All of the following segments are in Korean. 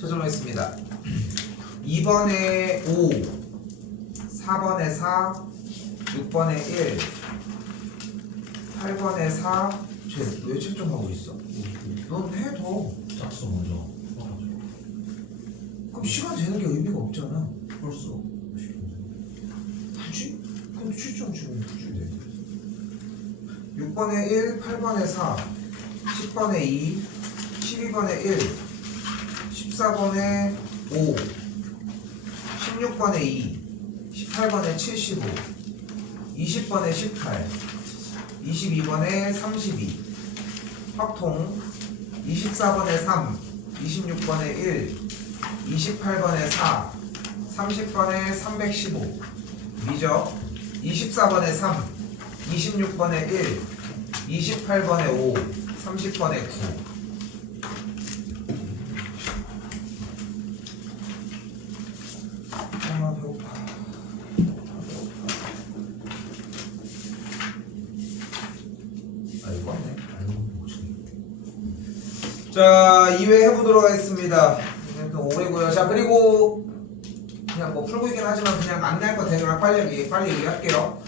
최종하겠습니다. 2번에 5, 4번에 4, 6번에 1, 8번에 4. 쟤 왜 채점하고 있어? 넌 해 더. 짝수 먼저. 그럼 시간 재는 게 의미가 없잖아. 벌써. 굳이? 그럼 7점 주면 굳이 돼. 6번에 1, 8번에 4, 10번에 2, 12번에 1, 14번에 5, 16번에 2, 18번에 75, 20번에 18, 22번에 32, 확통, 24번에 3, 26번에 1, 28번에 4, 30번에 315, 미적, 24번에 3, 26번에 1, 28번에 5, 30번에 9. 아, 배고파. 아, 이거 맞네. 자, 2회 해보도록 하겠습니다. 또 5회고요. 자, 그리고 그냥 뭐 풀고 있긴 하지만 그냥 안내할 거 대강 빨리 얘기할게요.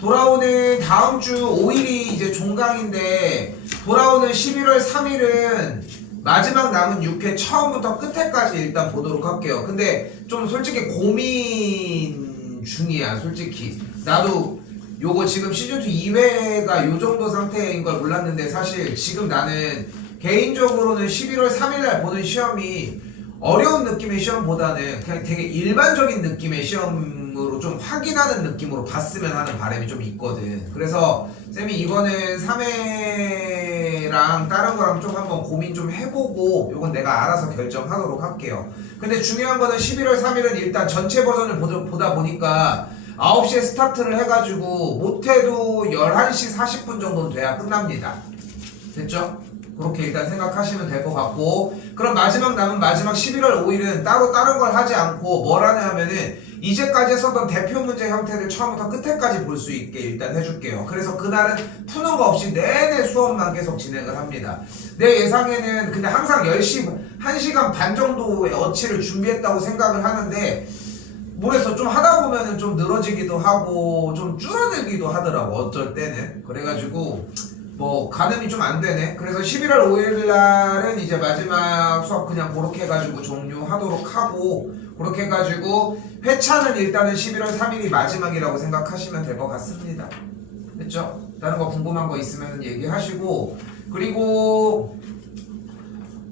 돌아오는 다음 주 5일이 이제 종강인데 돌아오는 11월 3일은 마지막 남은 6회 처음부터 끝에까지 일단 보도록 할게요. 근데 좀 솔직히 고민 중이야. 솔직히 나도 요거 지금 시즌2 2회가 요 정도 상태인 걸 몰랐는데 사실 지금 나는 개인적으로는 11월 3일날 보는 시험이 어려운 느낌의 시험보다는 그냥 되게 일반적인 느낌의 시험으로 좀 확인하는 느낌으로 봤으면 하는 바람이 좀 있거든. 그래서 쌤이 이거는 3회랑 다른 거랑 좀 한번 고민 좀 해보고 요건 내가 알아서 결정하도록 할게요. 근데 중요한 거는 11월 3일은 일단 전체 버전을 보다 보니까 9시에 스타트를 해가지고 못해도 11시 40분 정도는 돼야 끝납니다. 됐죠? 그렇게 일단 생각하시면 될 것 같고, 그럼 마지막 남은 마지막 11월 5일은 따로 다른 걸 하지 않고 뭘 하냐 하면은 이제까지 했었던 대표 문제 형태를 처음부터 끝에까지 볼 수 있게 일단 해줄게요. 그래서 그날은 푸는 거 없이 내내 수업만 계속 진행을 합니다. 내 예상에는 근데 항상 10시, 1시간 반 정도의 어치를 준비했다고 생각을 하는데 모르겠어. 좀 하다 보면은 좀 늘어지기도 하고 좀 줄어들기도 하더라고, 어쩔 때는. 그래가지고 뭐 가늠이 좀 안 되네. 그래서 11월 5일 날은 이제 마지막 수업 그냥 그렇게 해가지고 종료하도록 하고, 그렇게 해가지고 회차는 일단은 11월 3일이 마지막이라고 생각하시면 될 것 같습니다. 됐죠? 다른 거 궁금한 거 있으면 얘기하시고, 그리고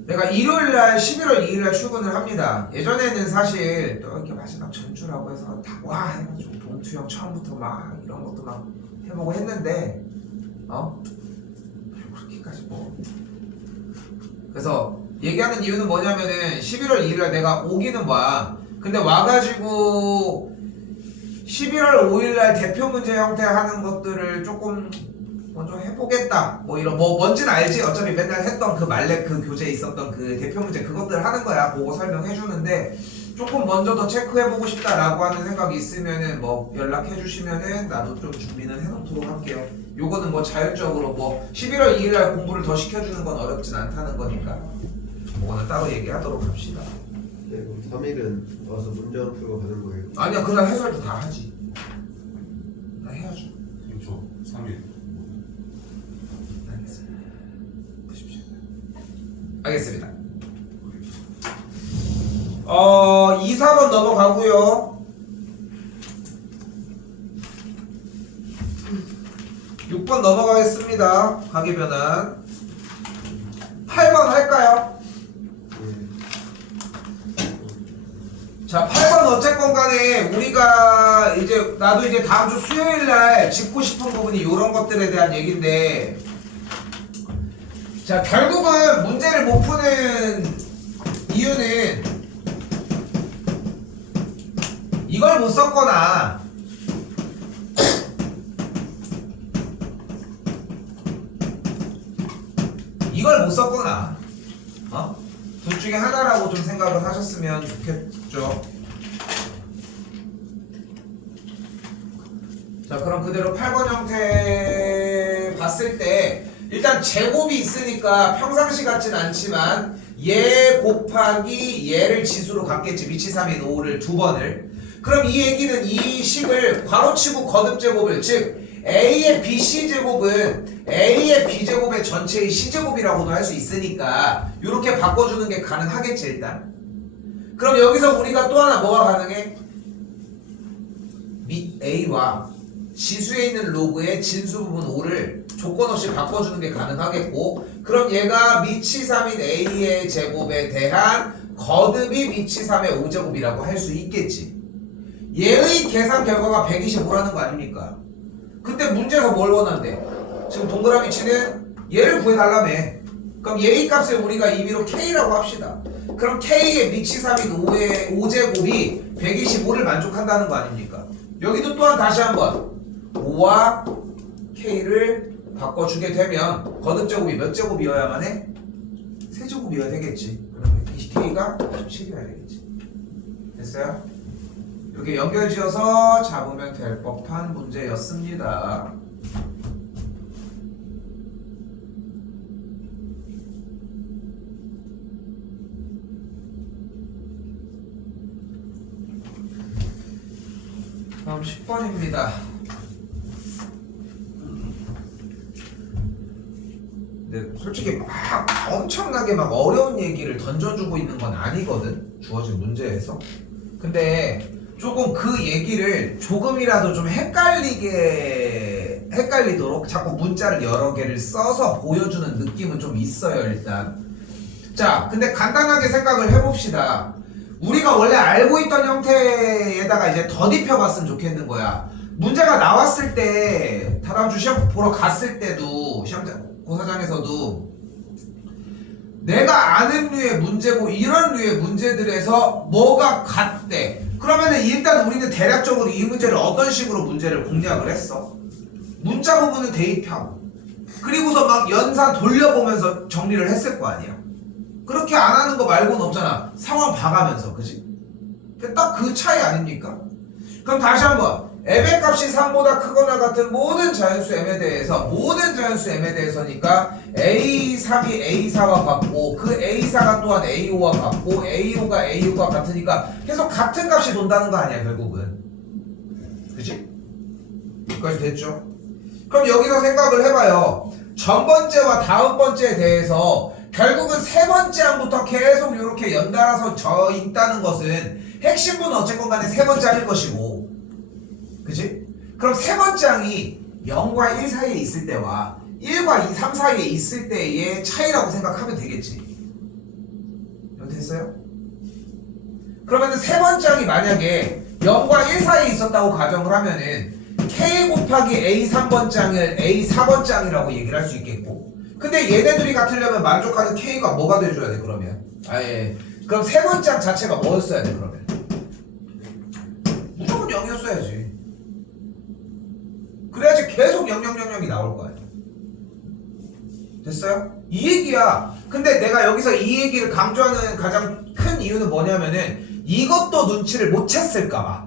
내가 일요일날 11월 2일날 출근을 합니다. 예전에는 사실 또 이렇게 마지막 전주라고 해서 다 와 해가지고 봉투형 처음부터 막 이런 것도 막 해보고 했는데 그렇게까지 뭐. 그래서 얘기하는 이유는 뭐냐면은 11월 2일날 내가 오기는 와. 근데 와가지고 11월 5일날 대표 문제 형태 하는 것들을 조금 먼저 해보겠다. 뭐 이런 뭐 뭔지는 알지. 어차피 맨날 했던 그 말렙 그 교재에 있었던 그 대표 문제 그것들 하는 거야. 그거 설명해 주는데 조금 먼저 더 체크해보고 싶다라고 하는 생각이 있으면은 뭐 연락해 주시면은 나도 좀 준비는 해놓도록 할게요. 요거는 뭐 자율적으로 뭐 11월 2일날 공부를 더 시켜주는 건 어렵진 않다는 거니까 그거는 따로 얘기하도록 합시다. 네, 그럼 3일은 와서 문제를 풀고 가는 거예요? 아니야, 그날 해설도 다 하지. 다 해야죠. 그렇죠. 3일. 알겠습니다. 보십시오. 알겠습니다. 2, 4번 넘어가고요. 6번 넘어가겠습니다. 가계변환. 8번 할까요? 자, 8번 어쨌건 간에 우리가 이제 나도 이제 다음 주 수요일 날 짚고 싶은 부분이 이런 것들에 대한 얘기인데, 자, 결국은 문제를 못 푸는 이유는 이걸 못 썼거나 이걸 못 썼거나 둘 중에 하나라고 좀 생각을 하셨으면 좋겠죠. 자, 그럼 그대로 8번 형태 봤을 때 일단 제곱이 있으니까 평상시 같진 않지만 얘 곱하기 얘를 지수로 갖겠지. 미치 3인 5를 두 번을. 그럼 이 얘기는 이 식을 괄호치고 거듭제곱을, 즉 A의 BC제곱은 A의 B제곱의 전체의 C제곱이라고도 할 수 있으니까 이렇게 바꿔주는 게 가능하겠지 일단. 그럼 여기서 우리가 또 하나 뭐가 가능해? 밑 A와 지수에 있는 로그의 진수 부분 5를 조건 없이 바꿔주는 게 가능하겠고, 그럼 얘가 미치 3인 A의 제곱에 대한 거듭이 미치 3의 5제곱이라고 할 수 있겠지. 얘의 계산 결과가 125라는 거 아닙니까? 그때 문제에서 뭘 원한대? 지금 동그라미 치는 얘를 구해달라며. 그럼 얘의 값을 우리가 임의로 K라고 합시다. 그럼 K의 미치 3인 5의 5제곱이 125를 만족한다는 거 아닙니까? 여기도 또한 다시 한번 5와 K를 바꿔주게 되면 거듭제곱이 몇 제곱이어야만 해? 세제곱이어야 되겠지. 그러면 K가 27이어야 되겠지. 됐어요? 이렇게 연결지어서 잡으면 될 법한 문제였습니다. 다음 10번입니다. 근데 솔직히 막 엄청나게 막 어려운 얘기를 던져주고 있는 건 아니거든, 주어진 문제에서. 근데 조금 그 얘기를 조금이라도 좀 헷갈리도록 자꾸 문자를 여러 개를 써서 보여주는 느낌은 좀 있어요 일단. 자, 근데 간단하게 생각을 해봅시다. 우리가 원래 알고 있던 형태에다가 이제 덧입혀 봤으면 좋겠는 거야. 문제가 나왔을 때 다다음주 시험 보러 갔을 때도 고사장에서도 내가 아는 류의 문제고 이런 류의 문제들에서 뭐가 같대. 그러면은 일단 우리는 대략적으로 이 문제를 어떤 식으로 문제를 공략을 했어? 문자 부분은 대입하고 그리고서 막 연산 돌려보면서 정리를 했을 거 아니야. 그렇게 안 하는 거 말고는 없잖아. 상황 봐가면서, 그지? 딱 그 차이 아닙니까? 그럼 다시 한번 m의 값이 3보다 크거나 같은 모든 자연수 m에 대해서, 모든 자연수 m에 대해서니까 A3이 A4와 같고 그 A4가 또한 A5와 같고 A5가 A6과 같으니까 계속 같은 값이 돈다는 거 아니야 결국은. 그치? 여기까지 됐죠? 그럼 여기서 생각을 해봐요. 전 번째와 다음 번째에 대해서 결국은 세 번째 항부터 계속 이렇게 연달아서 져 있다는 것은 핵심부는 어쨌건 간에 세 번째 항일 것이고, 그치? 그럼 세 번째 항이 0과 1 사이에 있을 때와 1과 2, 3 사이에 있을 때의 차이라고 생각하면 되겠지. 이거 됐어요? 그러면 세 번째 항이 만약에 0과 1 사이에 있었다고 가정을 하면은 K 곱하기 A 3번째 항을 A 4번째 항이라고 얘기를 할 수 있겠고, 근데 얘네들이 같으려면 만족하는 K가 뭐가 돼줘야 돼 그러면? 그럼 세 번째 항 자체가 뭐였어야 돼 그러면? 무조건 0이었어야지. 그래야지 계속 000이 나올 거 아니야. 됐어요? 이 얘기야. 근데 내가 여기서 이 얘기를 강조하는 가장 큰 이유는 뭐냐면은 이것도 눈치를 못 챘을까봐.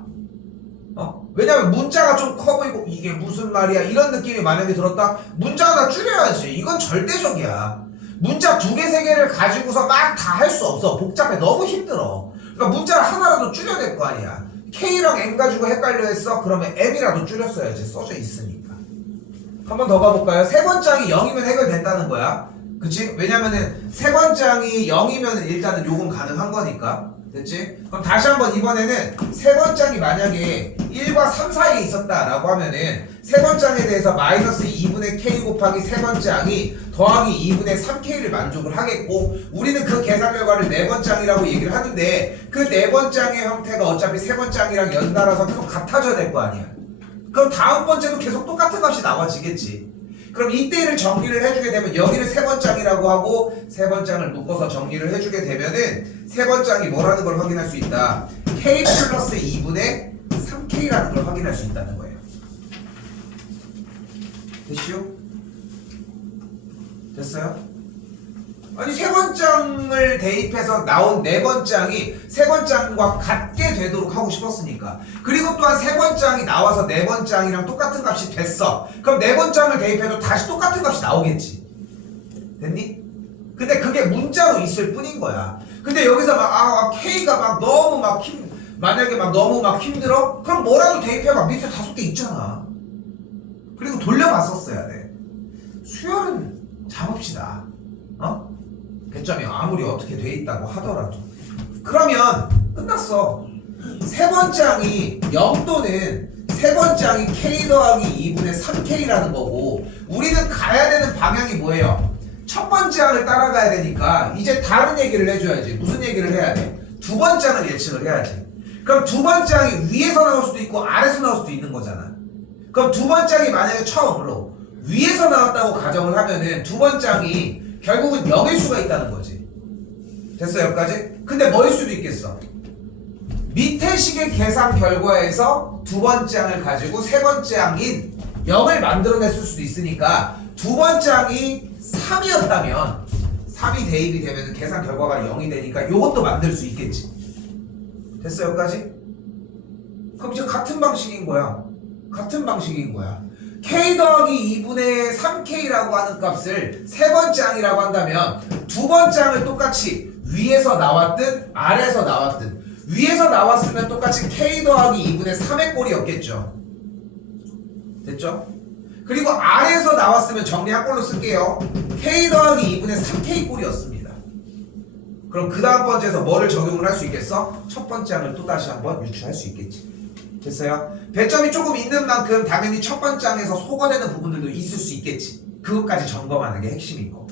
왜냐면 문자가 좀 커 보이고 이게 무슨 말이야 이런 느낌이 만약에 들었다? 문자 하나 줄여야지. 이건 절대적이야. 문자 2개, 3개를 가지고서 막 다 할 수 없어. 복잡해. 너무 힘들어. 그러니까 문자를 하나라도 줄여야 될 거 아니야. K랑 M 가지고 헷갈려 했어? 그러면 M이라도 줄였어야지. 써져 있으니까. 한 번 더 가볼까요? 세 번째 항이 0이면 해결된다는 거야. 그치? 왜냐면은 세 번째 항이 0이면 일단은 요건 가능한 거니까. 됐지? 그럼 다시 한번 이번에는 세 번째 항이 만약에 1과 3 사이에 있었다라고 하면은 세 번째 항에 대해서 마이너스 2분의 K 곱하기 세 번째 항이 더하기 2분의 3K를 만족을 하겠고, 우리는 그 계산 결과를 네 번째 항이라고 얘기를 하는데 그 네 번째 항의 형태가 어차피 세 번째 항이랑 연달아서 계속 같아져야 될 거 아니야. 그럼 다음 번째도 계속 똑같은 값이 나와지겠지. 그럼 이때를 정리를 해주게 되면 여기를 세 번째 항이라고 하고 세 번째 항을 묶어서 정리를 해주게 되면은 세 번째 항이 뭐라는 걸 확인할 수 있다. K 플러스 2분의 3K라는 걸 확인할 수 있다는 거예요. 됐시요? 됐어요? 아니 세 번째 항을 대입해서 나온 네 번째 항이 세 번째 항과 같게 되도록 하고 싶었으니까. 그리고 또한 세 번째 항이 나와서 네 번째 항이랑 똑같은 값이 됐어. 그럼 네 번째 항을 대입해도 다시 똑같은 값이 나오겠지. 됐니? 근데 그게 문자로 있을 뿐인 거야. 근데 여기서 K가 막 너무 막 만약에 막 너무 막 힘들어? 그럼 뭐라도 대입해. 막 밑에 5개 있잖아. 그리고 돌려봤었어야 돼. 수열은 잡읍시다. 배점이 아무리 어떻게 돼 있다고 하더라도. 그러면 끝났어. 세 번째 항이 0 또는 세 번째 항이 K 더하기 2분의 3K라는 거고, 우리는 가야 되는 방향이 뭐예요? 첫 번째 항을 따라가야 되니까 이제 다른 얘기를 해줘야지. 무슨 얘기를 해야 돼? 두 번째 항을 예측을 해야지. 그럼 두 번째 항이 위에서 나올 수도 있고 아래에서 나올 수도 있는 거잖아. 그럼 두 번째 항이 만약에 처음으로 위에서 나왔다고 가정을 하면은 두 번째 항이 결국은 0일 수가 있다는 거지. 됐어 여기까지? 근데 뭐일 수도 있겠어? 밑에 식의 계산 결과에서 두 번째 항을 가지고 세 번째 항인 0을 만들어냈을 수도 있으니까 두 번째 항이 3이었다면 3이 대입이 되면 계산 결과가 0이 되니까 이것도 만들 수 있겠지. 됐어 여기까지? 그럼 이제 같은 방식인 거야. 같은 방식인 거야. K 더하기 2분의 3K라고 하는 값을 세 번째 항이라고 한다면 두 번째 항을 똑같이 위에서 나왔든 아래에서 나왔든, 위에서 나왔으면 똑같이 K 더하기 2분의 3의 꼴이었겠죠. 됐죠? 그리고 아래에서 나왔으면 정리한 꼴로 쓸게요. K 더하기 2분의 3K 꼴이었습니다. 그럼 그 다음 번째에서 뭐를 적용을 할 수 있겠어? 첫 번째 항을 또 다시 한번 유추할 수 있겠지. 됐어요? 배점이 조금 있는 만큼 당연히 첫 번째 항에서 속어내는 부분들도 있을 수 있겠지. 그것까지 점검하는 게 핵심인 거.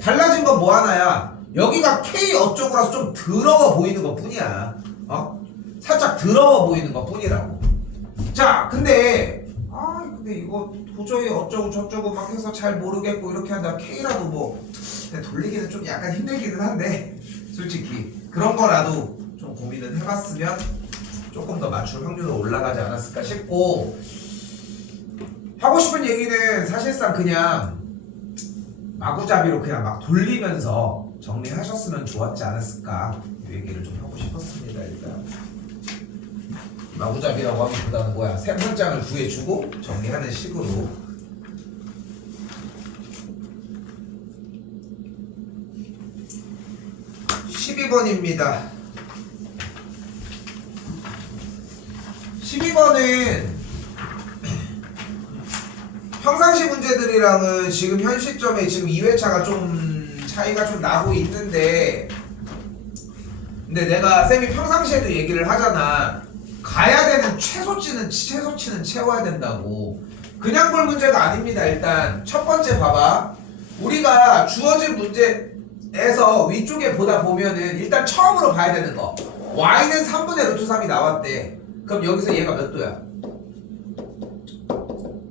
달라진 건 뭐 하나야? 여기가 K 어쩌고라서 좀 더러워 보이는 것 뿐이야. 살짝 더러워 보이는 것 뿐이라고. 자, 근데 이거 도저히 어쩌고 저쩌고 막 해서 잘 모르겠고 이렇게 한다. K라도 뭐 돌리기는 좀 약간 힘들기는 한데 솔직히 그런 거라도 좀 고민을 해봤으면 조금 더 맞출 확률이 올라가지 않았을까 싶고, 하고 싶은 얘기는 사실상 그냥 마구잡이로 그냥 막 돌리면서 정리하셨으면 좋았지 않았을까, 이 얘기를 좀 하고 싶었습니다. 일단 마구잡이라고 하기보다는 뭐야, 세 번장을 구해주고 정리하는 식으로. (12번입니다) 12번은 평상시 문제들이랑은 지금 현 시점에 지금 2회차가 좀 차이가 좀 나고 있는데, 근데 내가 쌤이 평상시에도 얘기를 하잖아. 가야 되는 최소치는 채워야 된다고. 그냥 볼 문제가 아닙니다. 일단 첫 번째 봐봐. 우리가 주어진 문제에서 위쪽에 보다 보면은 일단 처음으로 봐야 되는 거, y는 3분의 루트 3이 나왔대. 그럼 여기서 얘가 몇 도야?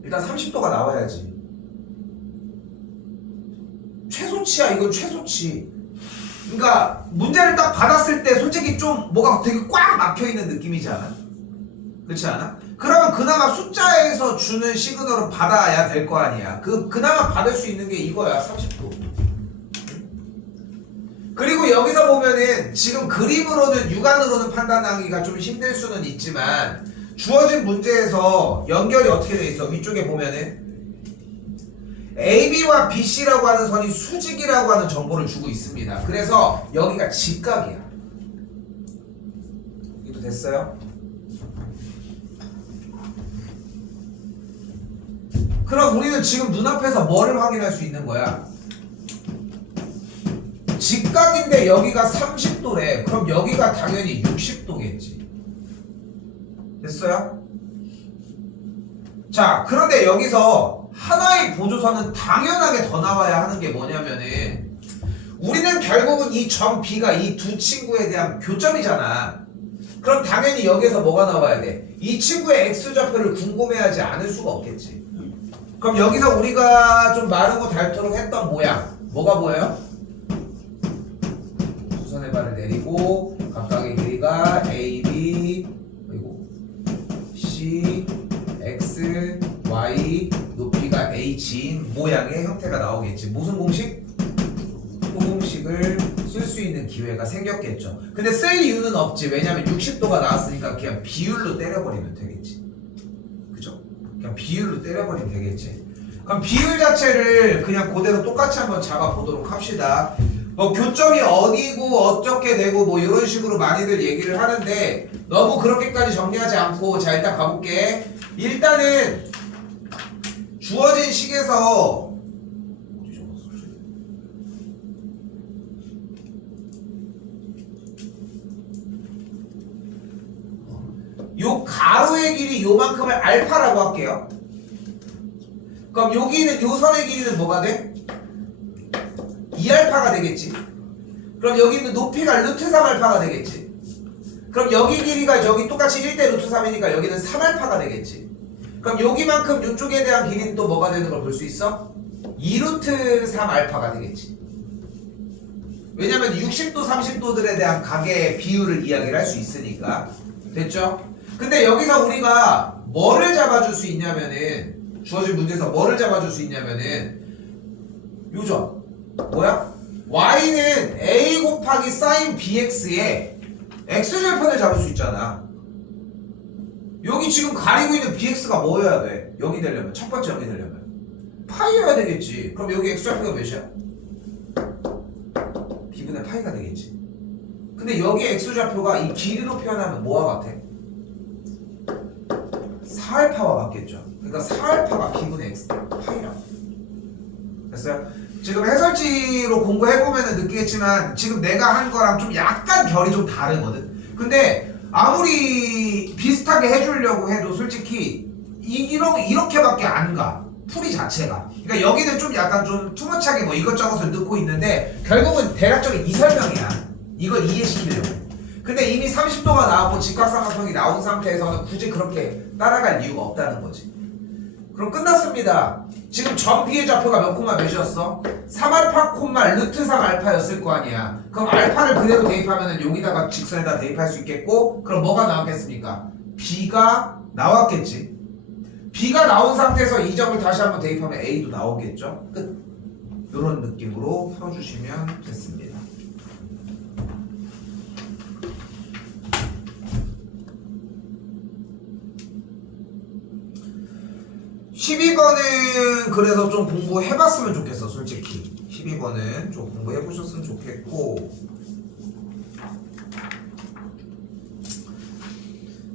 일단 30도가 나와야지. 최소치야. 이건 최소치. 그러니까 문제를 딱 받았을 때 솔직히 좀 뭐가 되게 꽉 막혀있는 느낌이지 않아? 그렇지 않아? 그러면 그나마 숫자에서 주는 시그널을 받아야 될 거 아니야. 그나마 받을 수 있는 게 이거야. 30도. 그리고 여기서 보면은 지금 그림으로는 육안으로는 판단하기가 좀 힘들 수는 있지만 주어진 문제에서 연결이 어떻게 돼 있어? 위쪽에 보면은 AB와 BC라고 하는 선이 수직이라고 하는 정보를 주고 있습니다. 그래서 여기가 직각이야. 이도 됐어요? 그럼 우리는 지금 눈앞에서 뭐를 확인할 수 있는 거야? 직각인데 여기가 30도래. 그럼 여기가 당연히 60도겠지. 됐어요? 자, 그런데 여기서 하나의 보조선은 당연하게 더 나와야 하는 게 뭐냐면은, 우리는 결국은 이 점 B가 이 두 친구에 대한 교점이잖아. 그럼 당연히 여기서 뭐가 나와야 돼? 이 친구의 X좌표를 궁금해하지 않을 수가 없겠지. 그럼 여기서 우리가 좀 마르고 닳도록 했던 모양, 뭐가 보여요? 수선의 발을 내리고 각각의 길이가 A, B, 그리고 C, X, Y, 높이가 H인 모양의 형태가 나오겠지. 무슨 공식? 소공식을 쓸 수 있는 기회가 생겼겠죠. 근데 쓸 이유는 없지. 왜냐면 60도가 나왔으니까 그냥 비율로 때려버리면 되겠지. 그죠? 그냥 비율로 때려버리면 되겠지. 그럼 비율 자체를 그냥 그대로 똑같이 한번 잡아보도록 합시다. 뭐 교점이 어디고 어떻게 되고 뭐 이런 식으로 많이들 얘기를 하는데 너무 그렇게까지 정리하지 않고 자 일단 가볼게. 일단은 주어진 식에서 요 가로의 길이 요만큼을 알파라고 할게요. 그럼 여기는 요 선의 길이는 뭐가 돼? 2알파가 되겠지. 그럼 여기 있는 높이가 루트 3알파가 되겠지. 그럼 여기 길이가 여기 똑같이 1대 루트 3이니까 여기는 3알파가 되겠지. 그럼 여기만큼 이쪽에 대한 길이는 또 뭐가 되는 걸 볼 수 있어? 2루트 3알파가 되겠지. 왜냐면 60도 30도들에 대한 각의 비율을 이야기를 할 수 있으니까. 됐죠? 근데 여기서 우리가 뭐를 잡아줄 수 있냐면은 주어진 문제에서 뭐를 잡아줄 수 있냐면은 요점 뭐야? y는 a 곱하기 sin bx에 x절편을 잡을 수 있잖아. 여기 지금 가리고 있는 bx가 뭐여야 돼? 0이 되려면 첫 번째 0이 되려면 파이여야 되겠지. 그럼 여기 x절표가 몇이야? b분의 파이가 되겠지. 근데 여기 x좌표가 이 길이로 표현하면 뭐와 같아? 4알파와 같겠죠. 그러니까 4알파가 b분의 x 파이라고. 됐어요? 지금 해설지로 공부해보면 느끼겠지만 지금 내가 한 거랑 좀 약간 결이 좀 다르거든. 근데 아무리 비슷하게 해주려고 해도 솔직히 이렇게밖에 안 가. 풀이 자체가. 그러니까 여기는 좀 약간 좀 투머치하게 뭐 이것저것을 넣고 있는데 결국은 대략적인 이 설명이야. 이걸 이해시키려고. 근데 이미 30도가 나왔고 직각삼각형이 나온 상태에서는 굳이 그렇게 따라갈 이유가 없다는 거지. 그럼 끝났습니다. 지금 전 B의 좌표가 몇 콤마 몇이었어? 3알파 콤마 루트 3알파였을 거 아니야. 그럼 알파를 그대로 대입하면 여기다가 직선에다 대입할 수 있겠고 그럼 뭐가 나왔겠습니까? B가 나왔겠지. B가 나온 상태에서 이 점을 다시 한번 대입하면 A도 나오겠죠. 끝. 이런 느낌으로 풀어주시면 됐습니다. 12번은 그래서 좀 공부해봤으면 좋겠어. 솔직히 12번은 좀 공부해보셨으면 좋겠고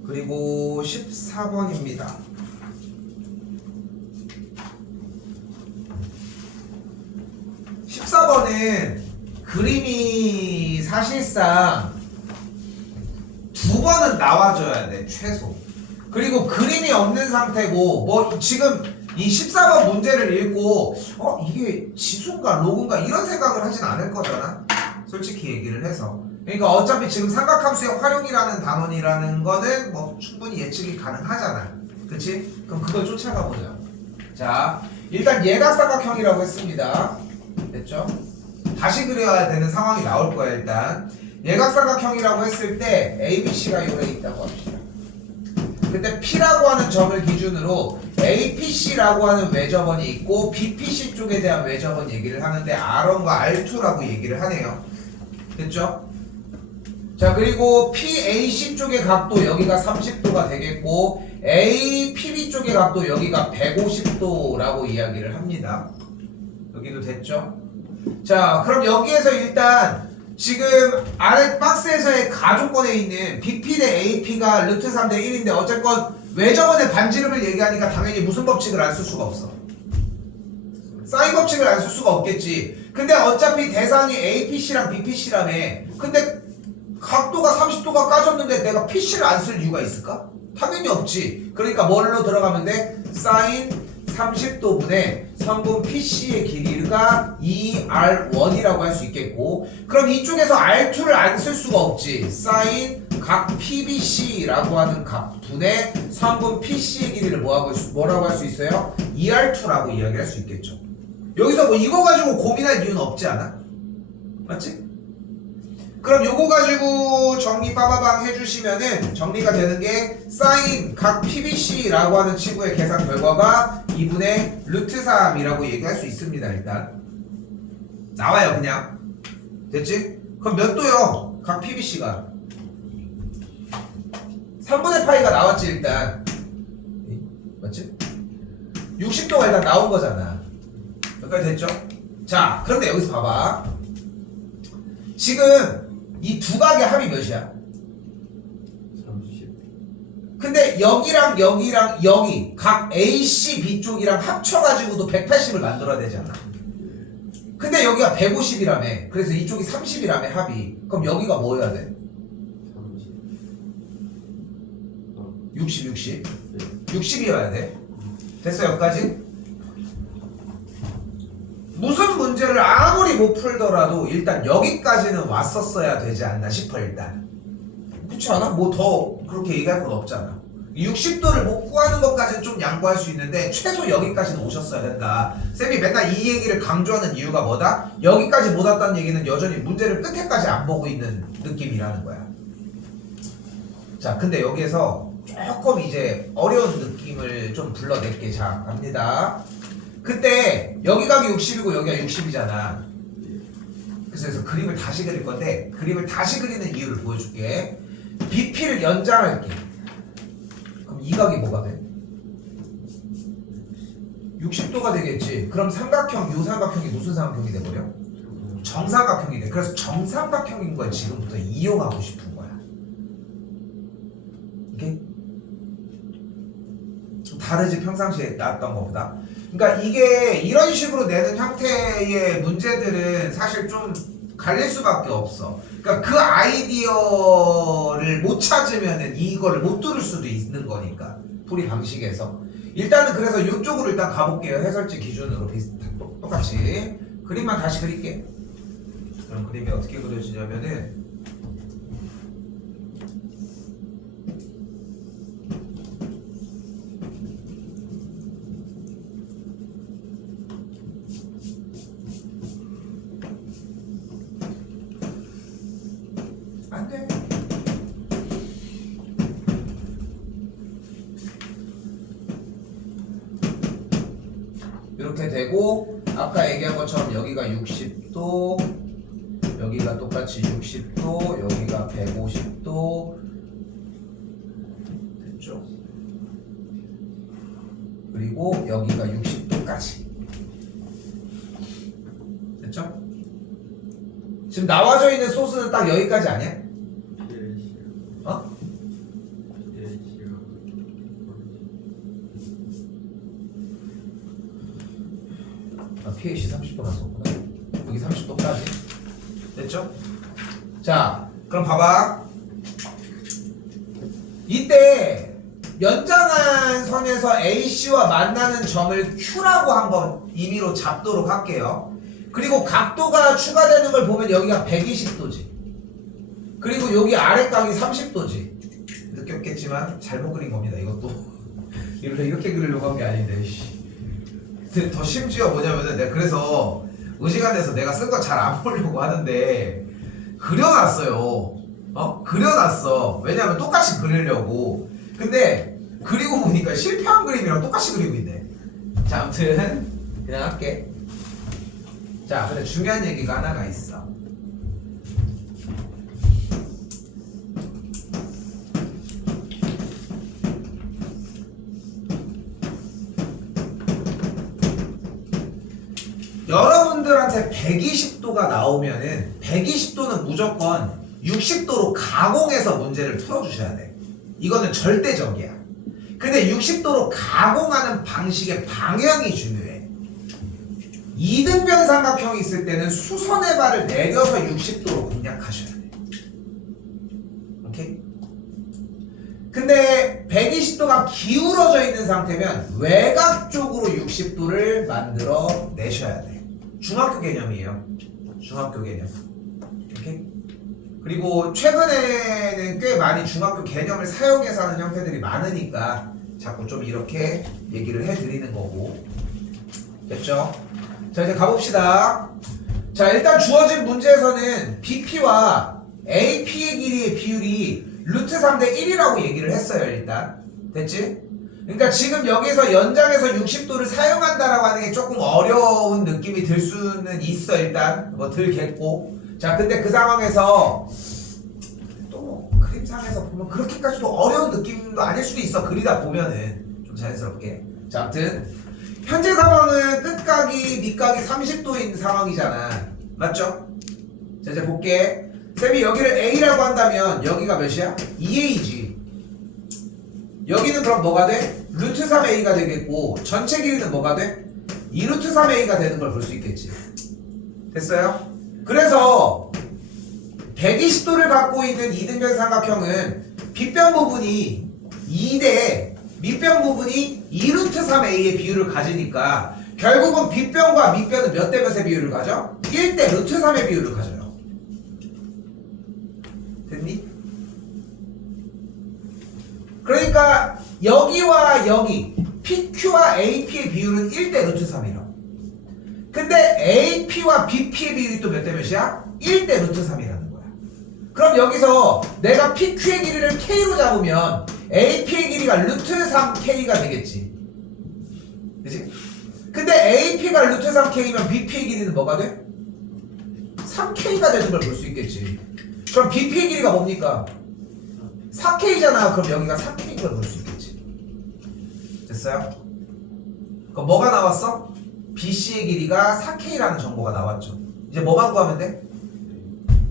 그리고 14번입니다. 14번은 그림이 사실상 2번은 나와줘야 돼 최소. 그리고 그림이 없는 상태고 뭐 지금 이 14번 문제를 읽고 이게 지수인가 로그인가 이런 생각을 하진 않을 거잖아. 솔직히 얘기를 해서. 그러니까 어차피 지금 삼각함수의 활용이라는 단원이라는 거는 뭐 충분히 예측이 가능하잖아. 그치? 그럼 그걸 쫓아가 보자. 자, 일단 예각삼각형이라고 했습니다. 됐죠? 다시 그려야 되는 상황이 나올 거야. 일단 예각삼각형이라고 했을 때 ABC가 요래 있다고 합시다. 근데 P라고 하는 점을 기준으로 APC라고 하는 외접원이 있고 BPC 쪽에 대한 외접원 얘기를 하는데 R1과 R2라고 얘기를 하네요. 됐죠? 자, 그리고 PAC 쪽의 각도 여기가 30도가 되겠고 APB 쪽의 각도 여기가 150도라고 이야기를 합니다. 여기도 됐죠? 자, 그럼 여기에서 일단 지금 아래 박스에서의 가조건에 있는 BP 대 AP가 루트 3 대 1인데 어쨌건 외접원의 반지름을 얘기하니까 당연히 무슨 법칙을 안 쓸 수가 없어. 사인 법칙을 안 쓸 수가 없겠지. 근데 어차피 대상이 APC랑 BPC라며. 근데 각도가 30도가 까졌는데 내가 PC를 안 쓸 이유가 있을까? 당연히 없지. 그러니까 뭘로 들어가면 돼? 사인 30도분의 성분 PC의 길이가 2R1이라고 할 수 있겠고 그럼 이쪽에서 R2를 안 쓸 수가 없지. 사인 각 PBC라고 하는 각 분의 성분 PC의 길이를 뭐라고 할 수 있어요? 2R2라고 이야기할 수 있겠죠. 여기서 뭐 이거 가지고 고민할 이유는 없지 않아? 맞지? 그럼 요거 가지고 정리 빠바방 해주시면은 정리가 되는 게 사인 각 PBC라고 하는 친구의 계산 결과가 2분의 루트 3이라고 얘기할 수 있습니다. 일단 나와요 그냥. 됐지? 그럼 몇 도요? 각 PBC가 3분의 파이가 나왔지 일단. 맞지? 60도가 일단 나온 거잖아. 여기까지 됐죠? 자, 그런데 여기서 봐봐. 지금 이 두 각의 합이 몇이야? 30. 근데 여기랑 여기랑 여기 각 AC, B 쪽이랑 합쳐가지고도 180을 만들어야 되지 않아? 근데 여기가 150이라며. 그래서 이쪽이 30이라며 합이. 그럼 여기가 뭐여야 돼? 30. 60, 60. 네. 60이어야 돼. 됐어, 여기까지? 무슨 문제를 아무리 못 풀더라도 일단 여기까지는 왔었어야 되지 않나 싶어, 일단. 그렇지 않아? 뭐 더 그렇게 얘기할 건 없잖아. 60도를 못 구하는 것까지는 좀 양보할 수 있는데 최소 여기까지는 오셨어야 된다. 쌤이 맨날 이 얘기를 강조하는 이유가 뭐다? 여기까지 못 왔다는 얘기는 여전히 문제를 끝에까지 안 보고 있는 느낌이라는 거야. 자, 근데 여기에서 조금 이제 어려운 느낌을 좀 불러낼게. 자, 갑니다. 그때 여기 각이 60이고 여기가 60이잖아. 그래서 그림을 다시 그릴 건데 그림을 다시 그리는 이유를 보여줄게. BP를 연장할게. 그럼 이 각이 뭐가 돼? 60도가 되겠지. 그럼 삼각형, 요 삼각형이 무슨 삼각형이 돼버려? 정삼각형이 돼. 그래서 정삼각형인 걸 지금부터 이용하고 싶은 거야. 이게 좀 다르지, 평상시에 나왔던 것보다. 그러니까 이게 이런 식으로 내는 형태의 문제들은 사실 좀 갈릴 수밖에 없어. 그러니까 그 아이디어를 못 찾으면은 이거를 못 들을 수도 있는 거니까, 풀이 방식에서. 일단은 그래서 이쪽으로 일단 가볼게요. 해설지 기준으로 똑같이 그림만 다시 그릴게. 그럼 그림이 어떻게 그려지냐면은 안 돼. 이렇게 되고 아까 얘기한 것처럼 여기가 60도, 여기가 똑같이 60도, 여기가 150도. 됐죠? 그리고 여기가 60도까지. 됐죠? 지금 나와져 있는 소스는 딱 여기까지 아니야? 어? pH 30도 갔었구나. 여기 30도까지. 됐죠? 자, 그럼 봐봐. 이때 연장한 선에서 AC와 만나는 점을 Q라고 한번 임의로 잡도록 할게요. 그리고 각도가 추가되는 걸 보면 여기가 120도지. 그리고 여기 아랫각이 30도지. 느꼈겠지만 잘못 그린 겁니다. 이것도 이렇게 그리려고 한 게 아닌데. 더 심지어 뭐냐면은 내가 그래서 의지간해서 내가 쓴 거 잘 안 보려고 하는데 그려놨어요. 그려놨어. 왜냐면 똑같이 그리려고. 근데 그리고 보니까 실패한 그림이랑 똑같이 그리고 있네. 자, 아무튼 그냥 할게. 자, 근데 중요한 얘기가 하나가 있어. 여러분들한테 120도가 나오면은 120도는 무조건 60도로 가공해서 문제를 풀어주셔야 돼. 이거는 절대적이야. 근데 60도로 가공하는 방식의 방향이 중요해. 이등변 삼각형이 있을 때는 수선의 발을 내려서 60도로 공략하셔야 돼. 오케이? 근데 120도가 기울어져 있는 상태면 외곽 쪽으로 60도를 만들어 내셔야 돼. 중학교 개념이에요. 중학교 개념. 오케이? 그리고 최근에는 꽤 많이 중학교 개념을 사용해서 하는 형태들이 많으니까 자꾸 좀 이렇게 얘기를 해드리는 거고. 됐죠? 자, 이제 가봅시다. 자, 일단 주어진 문제에서는 BP와 AP의 길이의 비율이 루트 3대 1이라고 얘기를 했어요. 일단 됐지? 그러니까 지금 여기서 연장해서 60도를 사용한다라고 하는 게 조금 어려운 느낌이 들 수는 있어. 일단 뭐 들겠고. 자, 근데 그 상황에서 또 그림상에서 보면 그렇게까지도 어려운 느낌도 아닐 수도 있어. 그리다 보면은 좀 자연스럽게. 자, 아무튼 현재 상황은 끝각이 밑각이 30도인 상황이잖아. 맞죠? 자 이제 볼게. 쌤이 여기를 A라고 한다면 여기가 몇이야? 2A지. 여기는 그럼 뭐가 돼? 루트 3A가 되겠고 전체 길이는 뭐가 돼? 2루트 3A가 되는 걸 볼 수 있겠지. 됐어요? 그래서 120도를 갖고 있는 이등변 삼각형은 빗변 부분이 2대 밑변 부분이 2루트 3A의 비율을 가지니까 결국은 빗변과 밑변은 몇 대 몇의 비율을 가져? 1대 루트 3의 비율을 가져요. 됐니? 그러니까 여기와 여기 PQ와 AP의 비율은 1대 루트 3이라. 근데 AP와 BP의 비율이 또 몇 대 몇이야? 1대 루트 3이라는 거야. 그럼 여기서 내가 PQ의 길이를 K로 잡으면 AP의 길이가 루트 3K가 되겠지. 그치? 근데 AP가 루트 3K면 BP의 길이는 뭐가 돼? 3K가 되는 걸 볼 수 있겠지. 그럼 BP의 길이가 뭡니까? 4K잖아. 그럼 여기가 3K인 걸 볼 수 있겠지. 됐어요? 그럼 뭐가 나왔어? BC의 길이가 4K라는 정보가 나왔죠. 이제 뭐만 구하면 돼?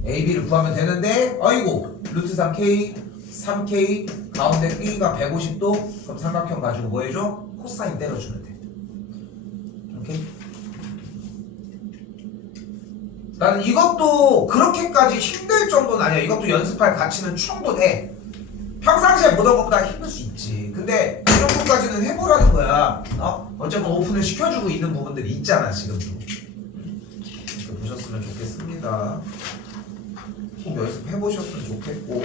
AB를 구하면 되는데 아이고 루트 3K 3K 가운데 B가 150도 그럼 삼각형 가지고 뭐 해줘? 코사인 때려주면 돼. 오케이? 나는 이것도 그렇게까지 힘들 정도는 아니야. 이것도 연습할 가치는 충분해. 평상시에 보던 것보다 힘들 수 있지. 근데 이 정도까지는 해보라는 거야. 어쨌건 오픈을 시켜주고 있는 부분들이 있잖아 지금도. 이렇게 보셨으면 좋겠습니다. 꼭 연습해보셨으면 좋겠고.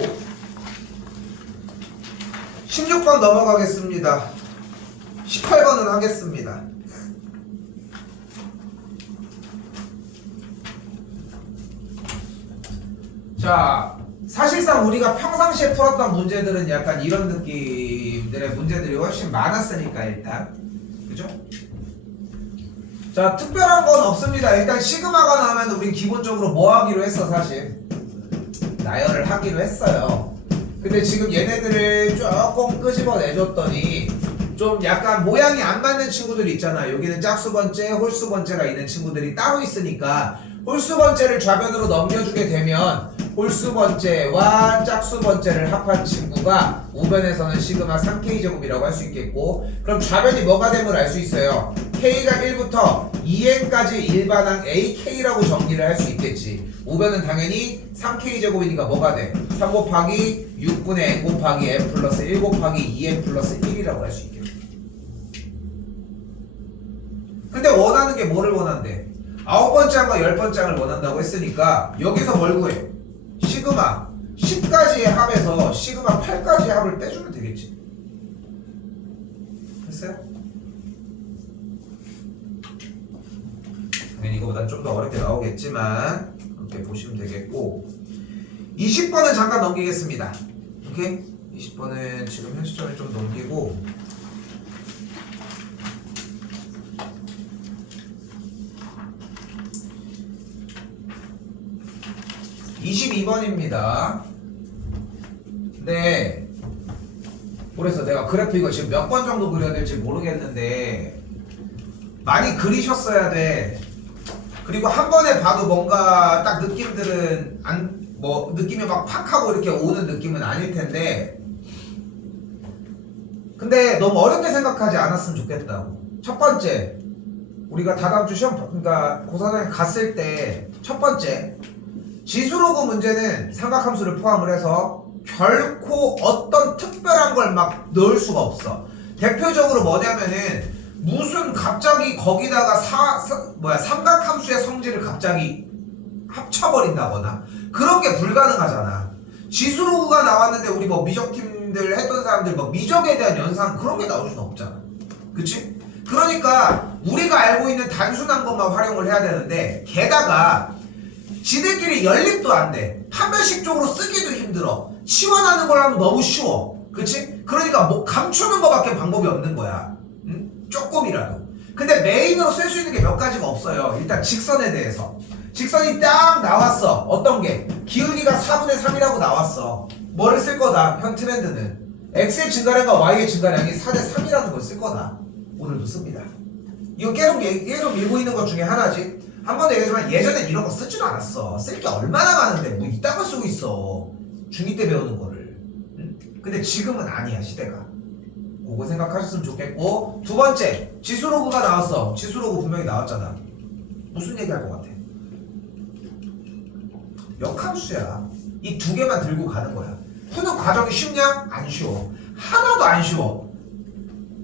16번 넘어가겠습니다. 18번은 하겠습니다. 자, 사실상 우리가 평상시에 풀었던 문제들은 약간 이런 느낌들의 문제들이 훨씬 많았으니까 일단 그죠? 자, 특별한 건 없습니다. 일단 시그마가 나오면 우린 기본적으로 뭐 하기로 했어 사실? 나열을 하기로 했어요. 근데 지금 얘네들을 조금 끄집어내줬더니 좀 약간 모양이 안 맞는 친구들 있잖아. 여기는 짝수 번째, 홀수 번째가 있는 친구들이 따로 있으니까 홀수 번째를 좌변으로 넘겨주게 되면 홀수 번째와 짝수 번째를 합한 친구가 우변에서는 시그마 3K제곱이라고 할 수 있겠고, 그럼 좌변이 뭐가 됨을 알 수 있어요. K가 1부터 2n까지 일반항 AK라고 정리를 할 수 있겠지. 우변은 당연히 3K제곱이니까 뭐가 돼? 3 곱하기 6분의 n 곱하기 n 플러스 1 곱하기 2n 플러스 1이라고 할 수 있겠지. 근데 원하는 게 뭐를 원한대? 9번장과 10번장을 원한다고 했으니까 여기서 뭘 구해? 시그마 10까지의 합에서 시그마 8까지의 합을 빼주면 되겠지. 됐어요? 당연히 이거보다 좀 더 어렵게 나오겠지만 그렇게 보시면 되겠고, 20번은 잠깐 넘기겠습니다. 오케이? 20번은 지금 현 시점에 좀 넘기고, (22번입니다) 네. 그래서 내가 그래프 이거 지금 몇 번 정도 그려야 될지 모르겠는데 많이 그리셨어야 돼. 그리고 한 번에 봐도 뭔가 딱 느낌들은 느낌이 막 팍 하고 이렇게 오는 느낌은 아닐 텐데, 근데 너무 어렵게 생각하지 않았으면 좋겠다고. 첫 번째, 우리가 다다음 주 시험, 그러니까 고사장에 갔을 때 첫 번째, 지수로그 문제는 삼각함수를 포함을 해서 결코 어떤 특별한 걸 막 넣을 수가 없어. 대표적으로 뭐냐면은 무슨 갑자기 거기다가 삼각함수의 성질을 갑자기 합쳐버린다거나 그런 게 불가능하잖아. 지수로그가 나왔는데 우리 뭐 미적팀들 했던 사람들 뭐 미적에 대한 연상 그런 게 나올 수는 없잖아. 그치? 그러니까 우리가 알고 있는 단순한 것만 활용을 해야 되는데, 게다가 지들끼리 연립도 안 돼. 판별식적으로 쓰기도 힘들어. 치환하는 걸 하면 너무 쉬워. 그치? 그러니까 뭐 감추는 거밖에 방법이 없는 거야. 응? 조금이라도. 근데 메인으로 쓸 수 있는 게 몇 가지가 없어요. 일단 직선에 대해서. 직선이 딱 나왔어. 어떤 게? 기울기가 4분의 3이라고 나왔어. 뭐를 쓸 거다? 현 트렌드는 X의 증가량과 Y의 증가량이 4대 3이라는 걸 쓸 거다. 오늘도 씁니다. 이거 계속 밀고 있는 것 중에 하나지. 한 번도 얘기했지만 예전엔 이런 거 쓰지도 않았어. 쓸 게 얼마나 많은데 뭐 이딴 거 쓰고 있어. 중2 때 배우는 거를. 응? 근데 지금은 아니야 시대가. 그거 생각하셨으면 좋겠고, 두 번째 지수로그가 나왔어. 지수로그 분명히 나왔잖아. 무슨 얘기할 것 같아? 역함수야. 이 두 개만 들고 가는 거야. 푸는 과정이 쉽냐? 안 쉬워. 하나도 안 쉬워.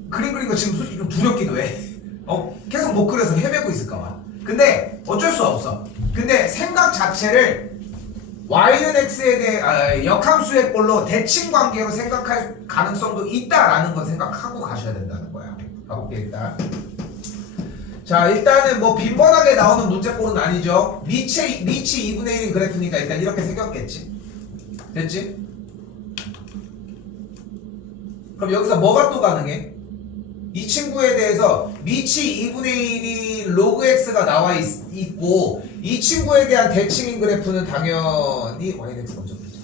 그림 그리는 거 지금 솔직히 좀 두렵기도 해. 계속 못 그려서 헤매고 있을까봐. 근데 어쩔 수 없어. 근데 생각 자체를 y는 x에 대해 역함수의 꼴로 대칭 관계로 생각할 가능성도 있다라는 건 생각하고 가셔야 된다는 거야. 가볼게 일단. 자, 일단은 뭐 빈번하게 나오는 문제꼴은 아니죠. 미치 2분의 1인 그래프니까 일단 이렇게 생겼겠지. 됐지? 그럼 여기서 뭐가 또 가능해? 이 친구에 대해서 미치 2분의 1이 로그 x가 나와 있고, 이 친구에 대한 대칭인 그래프는 당연히 yx 먼저 보자.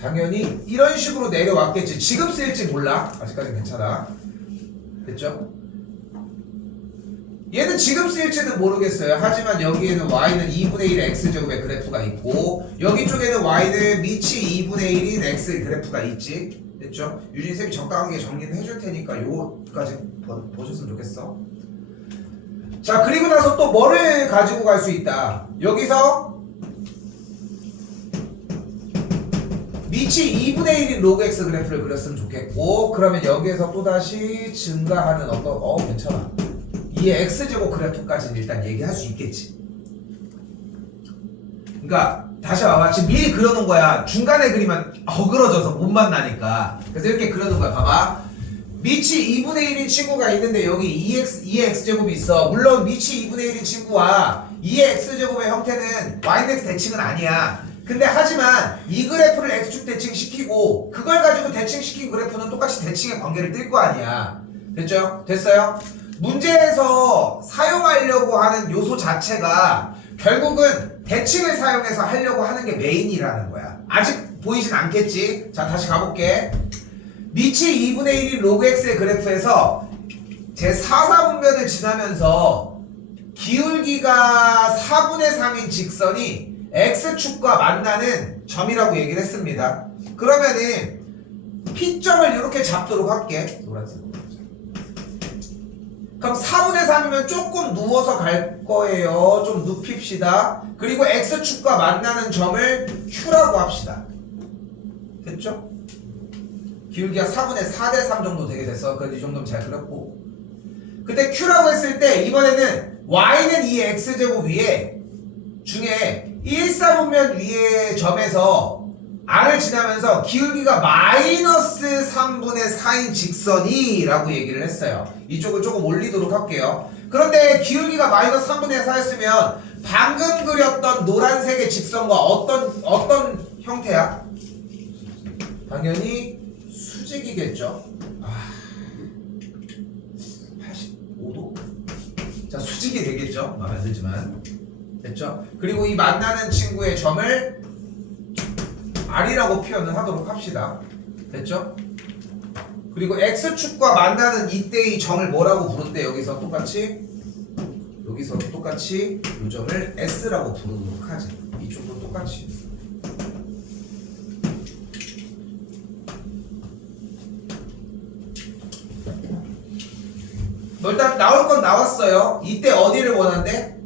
당연히 이런 식으로 내려왔겠지. 지금 쓰일지 몰라. 아직까지 괜찮아. 됐죠? 얘는 지금 쓰일지는 모르겠어요. 하지만 여기에는 y는 2분의 1 x제곱의 그래프가 있고, 여기 쪽에는 y는 미치 2분의 1인 x 그래프가 있지. 됐죠? 유진쌤이 적당하게 정리는 해줄 테니까 요거까지 보셨으면 좋겠어. 자, 그리고 나서 또 뭐를 가지고 갈 수 있다. 여기서 미치 2분의 1인 로그 x 그래프를 그렸으면 좋겠고, 그러면 여기에서 또다시 증가하는 괜찮아. 이 x제곱 그래프까지는 일단 얘기할 수 있겠지. 그러니까 다시 봐봐. 지금 미리 그려놓은 거야. 중간에 그리면 어그러져서 못 만나니까. 그래서 이렇게 그려놓은 거야. 봐봐. 미치 2분의 1인 친구가 있는데 여기 2의 x제곱이 있어. 물론 미치 2분의 1인 친구와 2의 x제곱의 형태는 y는 x 대칭은 아니야. 근데 하지만 이 그래프를 x축 대칭시키고 그걸 가지고 대칭시킨 그래프는 똑같이 대칭의 관계를 띨 거 아니야. 됐죠? 됐어요? 문제에서 사용하려고 하는 요소 자체가 결국은 대칭을 사용해서 하려고 하는 게 메인이라는 거야. 아직 보이진 않겠지? 자, 다시 가볼게. 미치 2분의 1인 로그 x의 그래프에서 제 4사분면을 지나면서 기울기가 4분의 3인 직선이 x축과 만나는 점이라고 얘기를 했습니다. 그러면은 P점을 이렇게 잡도록 할게. 노란색으로. 그럼 4분의 3이면 조금 누워서 갈 거예요. 좀 눕힙시다. 그리고 x축과 만나는 점을 Q라고 합시다. 됐죠? 기울기가 4분의 4대 3 정도 되게 됐어. 그래도 이 정도면 잘 그렸고. 근데 Q라고 했을 때 이번에는 y는 이 x제곱 위에 중에 1사분면 위의 점에서 r을 지나면서 기울기가 마이너스 3분의 4인 직선이 라고 얘기를 했어요. 이쪽을 조금 올리도록 할게요. 그런데 기울기가 마이너스 3분의 4였으면 방금 그렸던 노란색의 직선과 어떤 형태야? 당연히 수직이겠죠. 85도? 자, 수직이 되겠죠. 마음에 안 들지만. 됐죠? 그리고 이 만나는 친구의 점을 R이라고 표현을 하도록 합시다. 됐죠? 그리고 X축과 만나는 이때의 점을 뭐라고 부른대? 여기서 똑같이 이 점을 S라고 부르도록 하지. 이쪽도 똑같이. 너 일단 나올 건 나왔어요. 이때 어디를 원한대?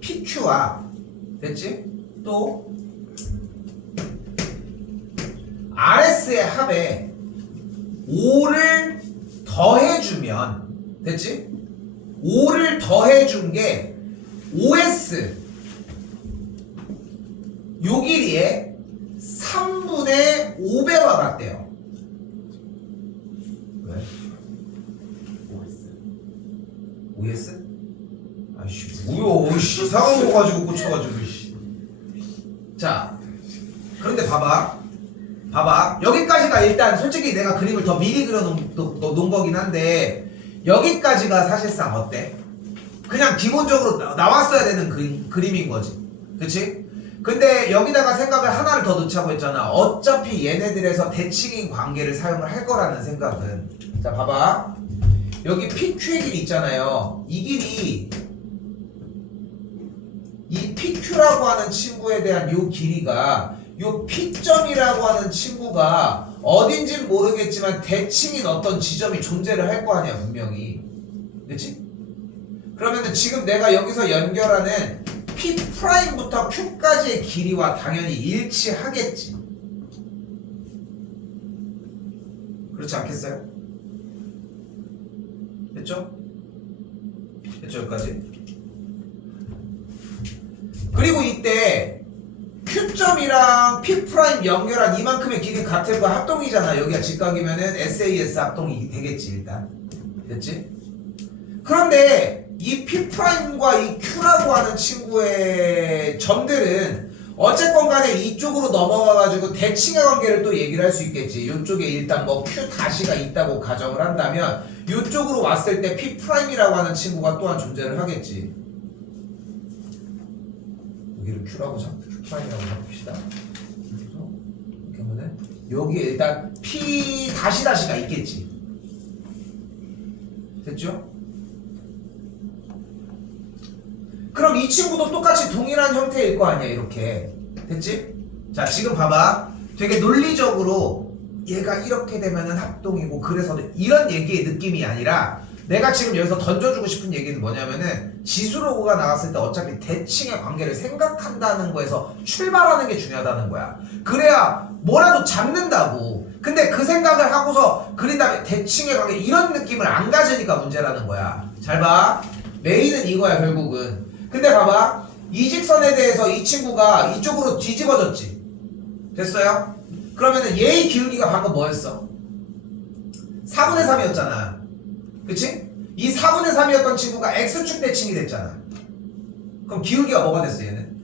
PQ와 됐지? 또 RS의 합에 5를 더해주면 됐지? 5를 더해준 게 OS 요 길이의 3분의 5배와 같대요. 왜? OS? 아이씨 뭐야 이상한 거 가지고 꽂혀가지고. 자, 그런데 봐봐 여기까지가 일단 솔직히 내가 그림을 더 미리 그려놓은 거긴 한데 여기까지가 사실상 어때? 그냥 기본적으로 나왔어야 되는 그림인 거지. 그치? 근데 여기다가 생각을 하나를 더 넣자고 했잖아. 어차피 얘네들에서 대칭인 관계를 사용을 할 거라는 생각은. 자, 봐봐. 여기 PQ의 길이 있잖아요. 이 길이 이 PQ라고 하는 친구에 대한 요 길이가 요 P점이라고 하는 친구가 어딘진 모르겠지만 대칭인 어떤 지점이 존재를 할 거 아니야 분명히. 그치? 그러면은 지금 내가 여기서 연결하는 P'부터 Q까지의 길이와 당연히 일치하겠지. 그렇지 않겠어요? 됐죠? 됐죠 여기까지? 그리고 이때 Q점이랑 P' 연결한 이만큼의 길이 같은 거 합동이잖아. 여기가 직각이면은 SAS 합동이 되겠지 일단. 됐지? 그런데 이 P'과 이 Q라고 하는 친구의 점들은 어쨌건 간에 이쪽으로 넘어가가지고 대칭의 관계를 또 얘기를 할 수 있겠지. 이쪽에 일단 뭐 Q 다시가 있다고 가정을 한다면 이쪽으로 왔을 때 P'이라고 하는 친구가 또한 존재를 하겠지. 여기를 Q라고 Q'이라고 잡읍시다. 이렇게 하면은 여기에 일단 P 다시가 있겠지. 됐죠? 그럼 이 친구도 똑같이 동일한 형태일 거 아니야 이렇게. 됐지? 자 지금 봐봐. 되게 논리적으로 얘가 이렇게 되면은 합동이고 그래서 이런 얘기의 느낌이 아니라 내가 지금 여기서 던져주고 싶은 얘기는 뭐냐면은 지수로고가 나왔을 때 어차피 대칭의 관계를 생각한다는 거에서 출발하는 게 중요하다는 거야. 그래야 뭐라도 잡는다고. 근데 그 생각을 하고서 그린 다음에 대칭의 관계 이런 느낌을 안 가지니까 문제라는 거야. 잘 봐. 메인은 이거야 결국은. 근데 봐봐. 이 직선에 대해서 이 친구가 이쪽으로 뒤집어졌지. 됐어요? 그러면은 얘의 기울기가 방금 뭐였어? 4분의 3이었잖아. 그치? 이 4분의 3이었던 친구가 X축 대칭이 됐잖아. 그럼 기울기가 뭐가 됐어 얘는?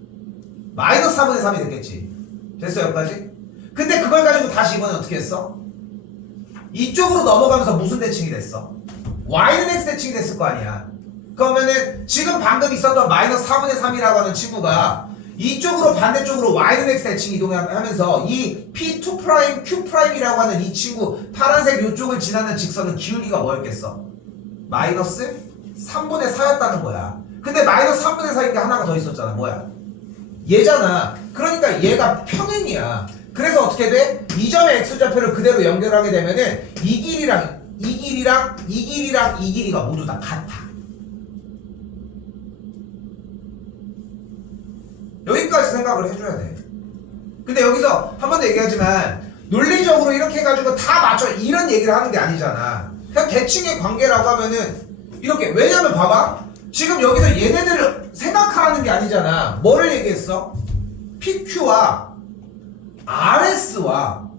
마이너스 4분의 3이 됐겠지. 됐어 여기까지? 근데 그걸 가지고 다시 이번에 어떻게 했어? 이쪽으로 넘어가면서 무슨 대칭이 됐어? Y는 X 대칭이 됐을 거 아니야. 그러면은 지금 방금 있었던 마이너스 4분의 3이라고 하는 친구가 이쪽으로 반대쪽으로 Y는 X 대칭 이동하면서 이 P2', Q'이라고 하는 이 친구 파란색 이쪽을 지나는 직선은 기울기가 뭐였겠어? 마이너스 3분의 4였다는 거야. 근데 마이너스 3분의 4인 게 하나가 더 있었잖아. 뭐야? 얘잖아. 그러니까 얘가 평행이야. 그래서 어떻게 돼? 이 점의 X좌표를 그대로 연결하게 되면은 이 길이랑 이 길이랑 이 길이랑 이 길이가 모두 다 같아. 여기까지 생각을 해줘야 돼. 근데 여기서 한 번 더 얘기하지만 논리적으로 이렇게 해가지고 다 맞춰 이런 얘기를 하는 게 아니잖아. 그냥 대칭의 관계라고 하면은 이렇게. 왜냐면 봐봐. 지금 여기서 얘네들을 생각하라는 게 아니잖아. 뭐를 얘기했어? PQ와 RS와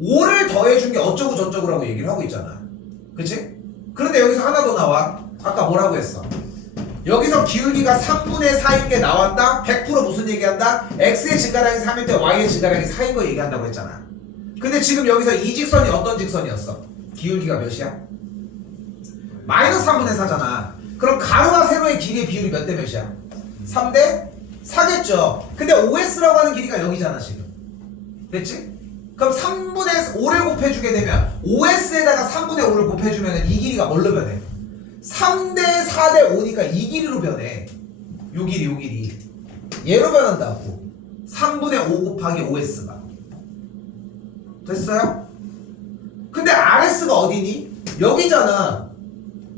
O를 더해준 게 어쩌고 저쩌고라고 얘기를 하고 있잖아. 그치? 그런데 여기서 하나 더 나와. 아까 뭐라고 했어? 여기서 기울기가 3분의 4인 게 나왔다? 100% 무슨 얘기한다? X의 증가량이 3일 때 Y의 증가량이 4인 거 얘기한다고 했잖아. 근데 지금 여기서 이 직선이 어떤 직선이었어? 기울기가 몇이야? 마이너스 3분의 4잖아. 그럼 가로와 세로의 길이의 비율이 몇 대 몇이야? 3대 4겠죠. 근데 OS라고 하는 길이가 여기잖아 지금. 됐지? 그럼 3분의 5를 곱해주게 되면 OS에다가 3분의 5를 곱해주면 이 길이가 뭘로 변해? 3대 4대 5니까 이 길이로 변해. 요 길이 얘로 변한다고. 3분의 5 곱하기 OS가. 됐어요? 근데 RS가 어디니? 여기잖아.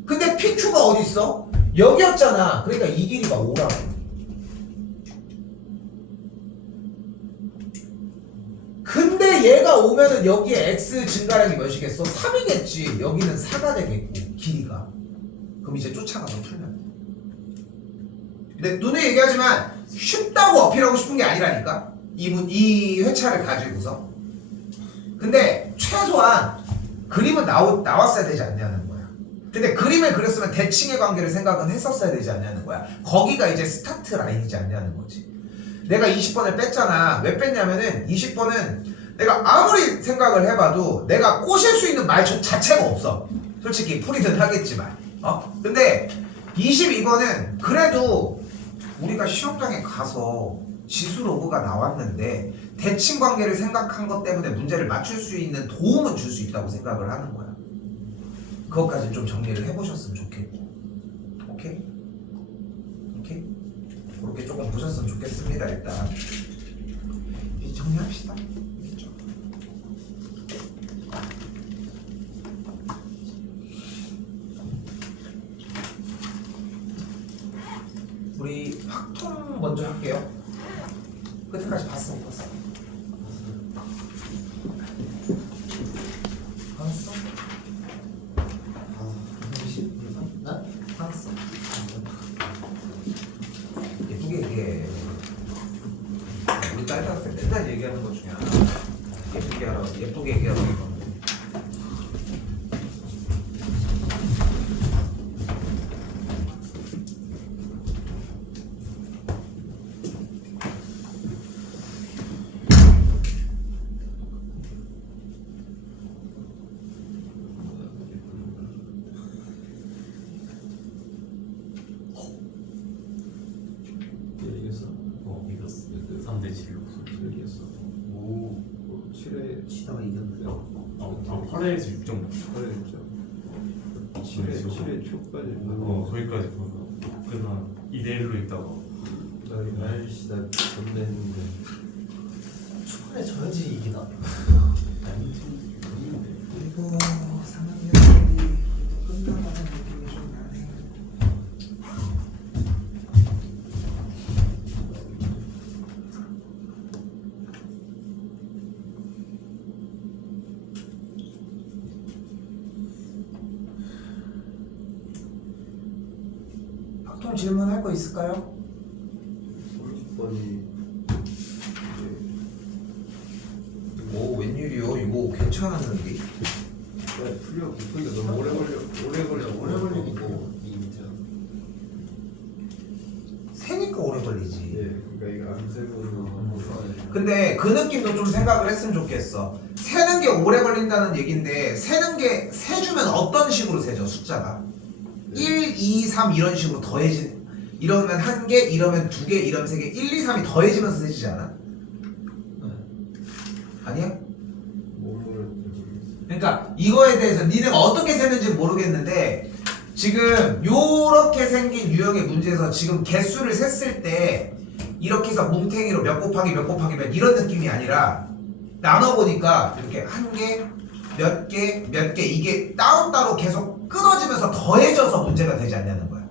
근데 PQ가 어디 있어? 여기였잖아. 그러니까 이 길이가 5라고. 근데 얘가 오면은 여기에 X 증가량이 몇이겠어? 3이겠지. 여기는 4가 되겠고 길이가. 그럼 이제 쫓아가서 풀면 돼. 근데 눈에 얘기하지만 쉽다고 어필하고 싶은 게 아니라니까. 이 회차를 가지고서. 근데 최소한 그림은 나왔어야 되지 않냐는 거야. 근데 그림을 그렸으면 대칭의 관계를 생각은 했었어야 되지 않냐는 거야. 거기가 이제 스타트 라인이지 않냐는 거지. 내가 20번을 뺐잖아. 왜 뺐냐면은 20번은 내가 아무리 생각을 해봐도 내가 꼬실 수 있는 말 자체가 없어. 솔직히 풀이는 하겠지만. 근데 22번은 그래도 우리가 시험장에 가서 지수 로그가 나왔는데 대칭 관계를 생각한 것 때문에 문제를 맞출 수 있는 도움은 줄 수 있다고 생각을 하는 거야. 그것까지 좀 정리를 해보셨으면 좋겠고. 오케이? 오케이? 그렇게 조금 보셨으면 좋겠습니다. 일단 이제 정리합시다. 알겠죠? 우리 확통 먼저 할게요. 끝까지 봤어 못 봤어? 봤어? 나? 봤어? 예쁘게 얘기해. 우리 딸한테 맨날 얘기하는 것 중에 하나. 예쁘게 하라고, 예쁘게 얘기하라고 이거. 이겼어? 이겼어. 3대 7로. 이겼어. 오, 7회 치다가 이겼는데. 아, 8회에서 6점. 8회 진짜. 7회 초까지. 거기까지 보고 끝나 2대1로 있다가 나 아이씨 나 졌냈는데. 초반에 져야지 이기나. 그리고 3학년들이 끝나가는 느낌이 좀 나네. 학통 질문할 거 있을까요? 30번이 오 웬일이요? 이거 괜찮았는데. 풀려 깊은데 너무 오래 걸려 오래 걸리고 이 문제가. 세니까 오래 걸리지. 예, 그러니까 이거 안 세고는 근데 그 느낌도 좀 생각을 했으면 좋겠어. 세는 게 오래 걸린다는 얘긴데 세는 게 세주면 어떤 식으로 세죠 숫자가? 1, 2, 3 이런 식으로 더해지는. 이러면 한 개, 이러면 두 개, 이러면 세 개, 1, 2, 3이 더해지면서 세지지 않아? 아니야? 몸을 그러니까 이거에 대해서 니네가 어떻게 세는지 모르겠는데 지금 요렇게 생긴 유형의 문제에서 지금 개수를 셌을 때 이렇게 해서 뭉탱이로 몇 곱하기 몇 곱하기 몇 이런 느낌이 아니라 나눠보니까 이렇게 한 개, 몇 개, 몇 개 이게 따로따로 계속 끊어지면서 더해져서 문제가 되지 않냐는 거야.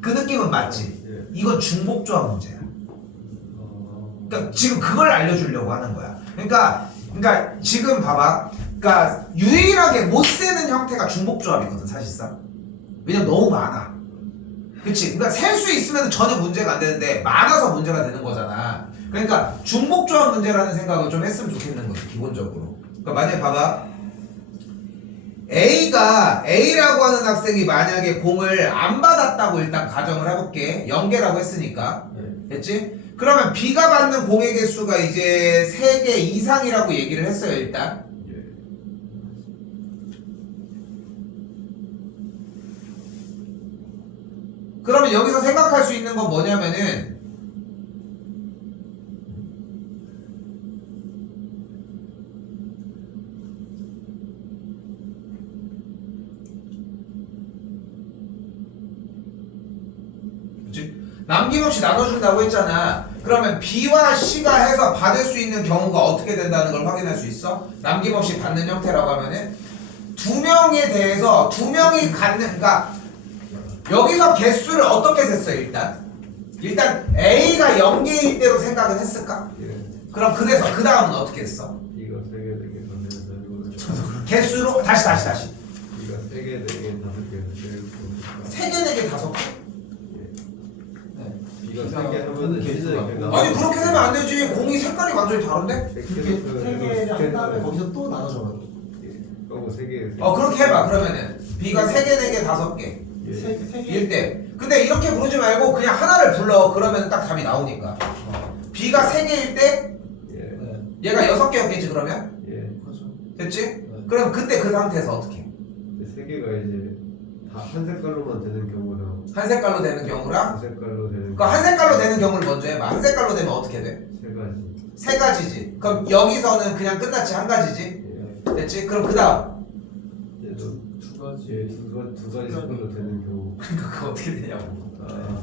그 느낌은 맞지? 예. 이건 중복조합 문제야. 그러니까 지금 그걸 알려주려고 하는 거야. 그러니까 지금 봐봐. 그러니까 유일하게 못 세는 형태가 중복조합이거든 사실상. 왜냐면 너무 많아. 그치? 그러니까 셀 수 있으면 전혀 문제가 안 되는데 많아서 문제가 되는 거잖아. 그러니까 중복조합 문제라는 생각을 좀 했으면 좋겠는 거지 기본적으로. 그러니까 만약에 봐봐. A라고 하는 학생이 만약에 공을 안 받았다고 일단 가정을 해볼게. 0개라고 했으니까. 됐지? 그러면 B가 받는 공의 개수가 이제 3개 이상이라고 얘기를 했어요 일단. 그러면 여기서 생각할 수 있는 건 뭐냐면은 남김없이 나눠준다고 했잖아. 그러면 B와 C가 해서 받을 수 있는 경우가 어떻게 된다는 걸 확인할 수 있어? 남김없이 받는 형태라고 하면은 두 명에 대해서 두 명이 갖는, 그러니까 여기서 개수를 어떻게 셌어요 일단 A가 0개일 때로 생각은 했을까? 예. 그럼 그래서 그 다음은 어떻게 했어? 이거 3개 4개 가면 개수로 다시 이거 3개 4개 5개 3개, 4개, 5개? 이거 3개 하면은 진짜 아니 그렇게 되면 안 되지. 공이 색깔이 완전히 다른데? 그렇게 세 개를 한 다음에 거기서 또 나눠줘가지고. 하고 3개 그렇게 해봐. 그러면은 B가 3개, 4개, 5개 세 개. 일 때. 근데 이렇게 부르지 말고 그냥 하나를 불러. 그러면 딱 답이 나오니까. B가 3개일 때 예. 얘가 6개였겠지 그러면? 예. 그렇죠. 됐지? 그럼 그때 그 상태에서 어떻게 해? 3개가 이제 다 한 색깔로만 되는 경우랑 한 색깔로 되는 경우랑 두 색깔로 되는 그러니까 한 색깔로 되는 경우를 먼저 해봐. 한 색깔로 되면 어떻게 돼? 세 가지. 3가지지. 그럼 여기서는 그냥 끝났지 한 가지지? 예. 됐지? 그럼 그 다음 얘도 두 예, 두 가지 섞어도 되는 경우. 그러니까 그거 어떻게 되냐고. 아,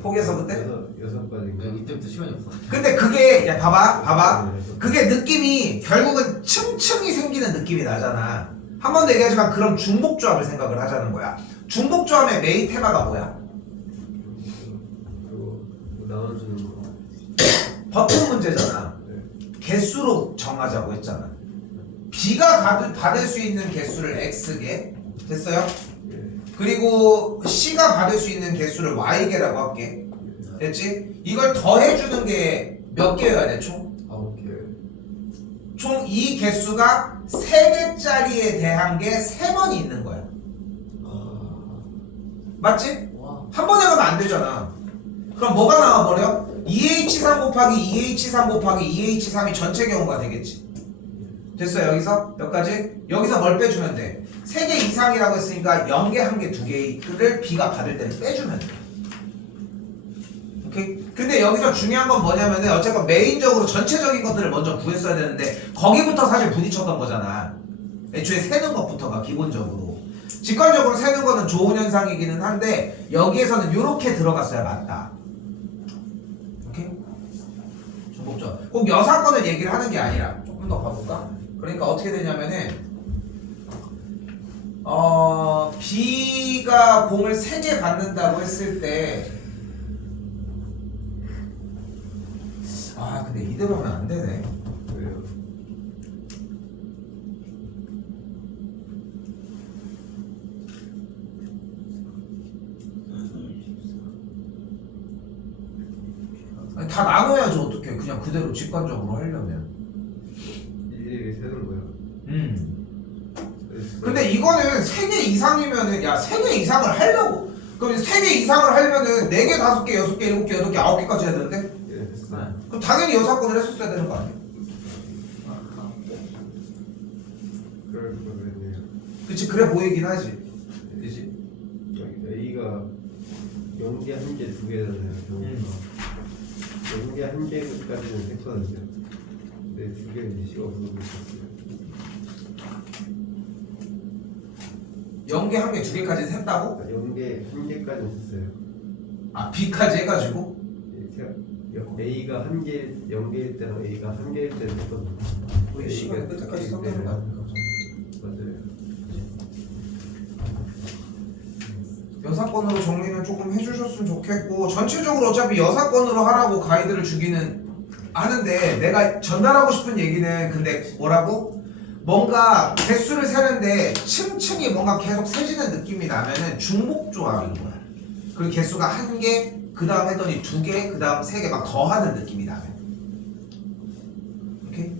포기해서 그때? 여섯 가지인가? 이때부터 시간이 없어. 근데 그게 야 봐봐. 네, 그게 느낌이 결국은 층층이 생기는 느낌이 나잖아. 한 번도 얘기하지만 그럼 중복조합을 생각을 하자는 거야. 중복조합의 메인 테마가 뭐야? 그리고 뭐 나눠주는 거. 버튼 문제잖아. 네. 개수로 정하자고 했잖아. B가 받을 수 있는 개수를 X개 됐어요? 예. 그리고 C가 받을 수 있는 개수를 Y개라고 할게. 됐지? 이걸 더해주는 게 몇 개여야 돼 총? 9개. 총 이 개수가 3개짜리에 대한 게 3번이 있는 거야. 맞지? 와. 한 번에 가면 안 되잖아. 그럼 뭐가 나와버려? 2H3 곱하기 2H3 곱하기 2H3이 전체 경우가 되겠지. 됐어요 여기서? 여기까지? 여기서 뭘 빼주면 돼? 3개 이상이라고 했으니까 0개, 1개, 2개를 B가 받을 때는 빼주면 돼. 오케이? 근데 여기서 중요한 건 뭐냐면은 어쨌건 메인적으로 전체적인 것들을 먼저 구했어야 되는데 거기부터 사실 부딪혔던 거잖아. 애초에 세는 것부터가 기본적으로. 직관적으로 세는 거는 좋은 현상이기는 한데 여기에서는 이렇게 들어갔어야 맞다. 오케이? 중복적. 꼭 여사건을 얘기를 하는 게 아니라 조금 더 봐볼까? 그러니까 어떻게 되냐면은 B가 공을 3개 받는다고 했을 때 아 근데 이대로 하면 안 되네. 왜요? 아니, 다 나눠야지 어떡해. 그냥 그대로 직관적으로 하려면. 일일이 세는 거야. 근데 이거는 3개 이상이면은 야 3개 이상을 하려고 그럼 3개 이상을 하려면은 4개, 5개, 6개, 7개, 8개, 9개까지 해야 되는데 예, 됐어. 그럼 당연히 여사건을 했었어야 되는 거 아니야? 그럴 거 그랬네요. 그치 그래 보이긴 하지. 그치? 여기 A가 0개, 1개, 2개잖아요. 경우가 0개, 1개까지는 했거든요. 근데 2개는 이제 C가 없어서 있었어요. 0개, 1개, 2개까지 했다고? 0개, 1개까지는 했어요. 아 B까지 해가지고? A가 1개, 0개일 때랑 A가 1개일 때는 했거든요. 우리 시간의 끝까지 써내는 거 아닙니까? 맞아요. 여사건으로 정리는 조금 해주셨으면 좋겠고 전체적으로 어차피 여사건으로 하라고 가이드를 주기는 하는데 내가 전달하고 싶은 얘기는 근데 뭐라고? 뭔가 개수를 세는데 층층이 뭔가 계속 세지는 느낌이 나면은 중복조합인 거야. 그리고 개수가 1개, 그 다음 했더니 2개, 그 다음 3개 막 더하는 느낌이 나면. 오케이?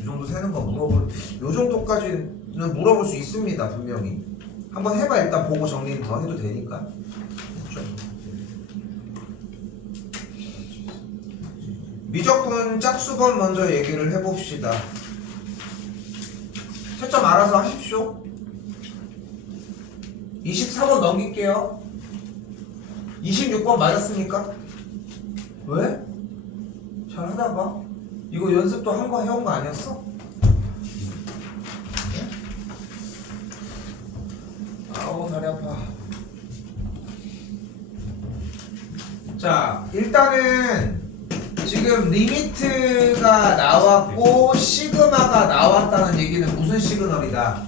이 정도 세는 거 요 정도까지는 물어볼 수 있습니다 분명히. 한번 해봐. 일단 보고 정리는 더 해도 되니까. 그렇죠? 미적분 짝수번 먼저 얘기를 해봅시다. 채점 알아서 하십시오. 24번 넘길게요. 26번 맞았습니까? 왜? 잘 하다가 이거 연습도 한 거 해온 거 아니었어? 네? 아우 다리 아파. 자 일단은 지금 리미트가 나왔고 시그마가 나왔다는 얘기는 무슨 시그널이다?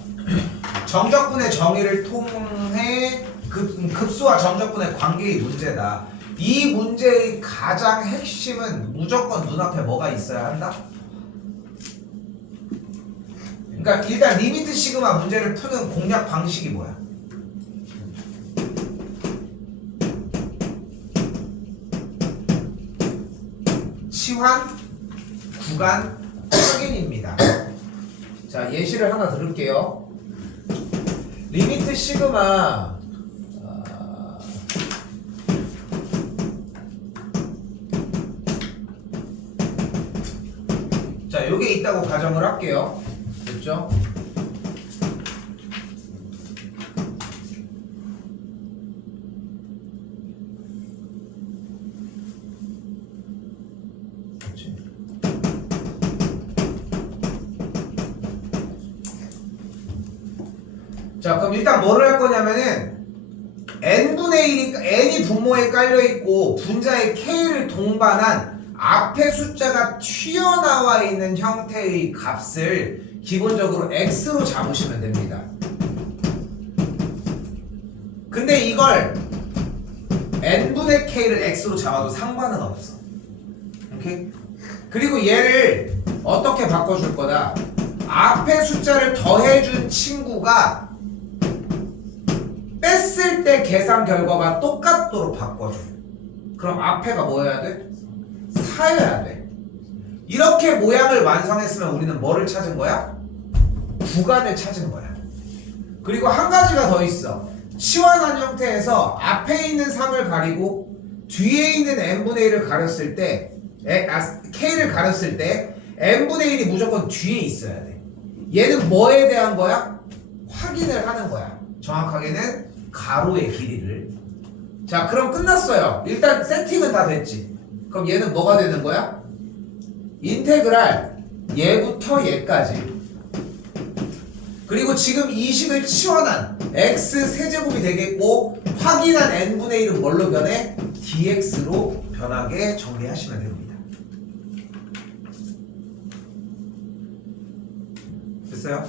정적분의 정의를 통해 급수와 정적분의 관계의 문제다. 이 문제의 가장 핵심은 무조건 눈앞에 뭐가 있어야 한다? 그러니까 일단 리미트 시그마 문제를 푸는 공략 방식이 뭐야? 치환, 구간, 확인입니다. 자 예시를 하나 들을게요. 리미트 시그마 자 요게 있다고 가정을 할게요. 됐죠? 그렇지. 자, 그럼 일단 뭐를 할 거냐면은 n분의 1이 n이 분모에 깔려 있고 분자의 k를 동반한 앞에 숫자가 튀어나와 있는 형태의 값을 기본적으로 x로 잡으시면 됩니다. 근데 이걸 n분의 k를 x로 잡아도 상관은 없어. 오케이? 그리고 얘를 어떻게 바꿔줄 거다? 앞에 숫자를 더해준 친구가 뺐을 때 계산 결과가 똑같도록 바꿔줘. 그럼 앞에가 뭐여야 돼? 4여야 돼. 이렇게 모양을 완성했으면 우리는 뭐를 찾은 거야? 구간을 찾은 거야. 그리고 한 가지가 더 있어. 치환한 형태에서 앞에 있는 3을 가리고 뒤에 있는 n분의 1을 가렸을 때 k를 가렸을 때 n분의 1이 무조건 뒤에 있어야 돼. 얘는 뭐에 대한 거야? 확인을 하는 거야. 정확하게는 가로의 길이를. 자, 그럼 끝났어요. 일단 세팅은 다 됐지. 그럼 얘는 뭐가 되는 거야? 인테그랄 얘부터 얘까지. 그리고 지금 이 식을 치환한 x 세제곱이 되겠고 확인한 n분의 1은 뭘로 변해? dx로 변하게 정리하시면 됩니다. 됐어요?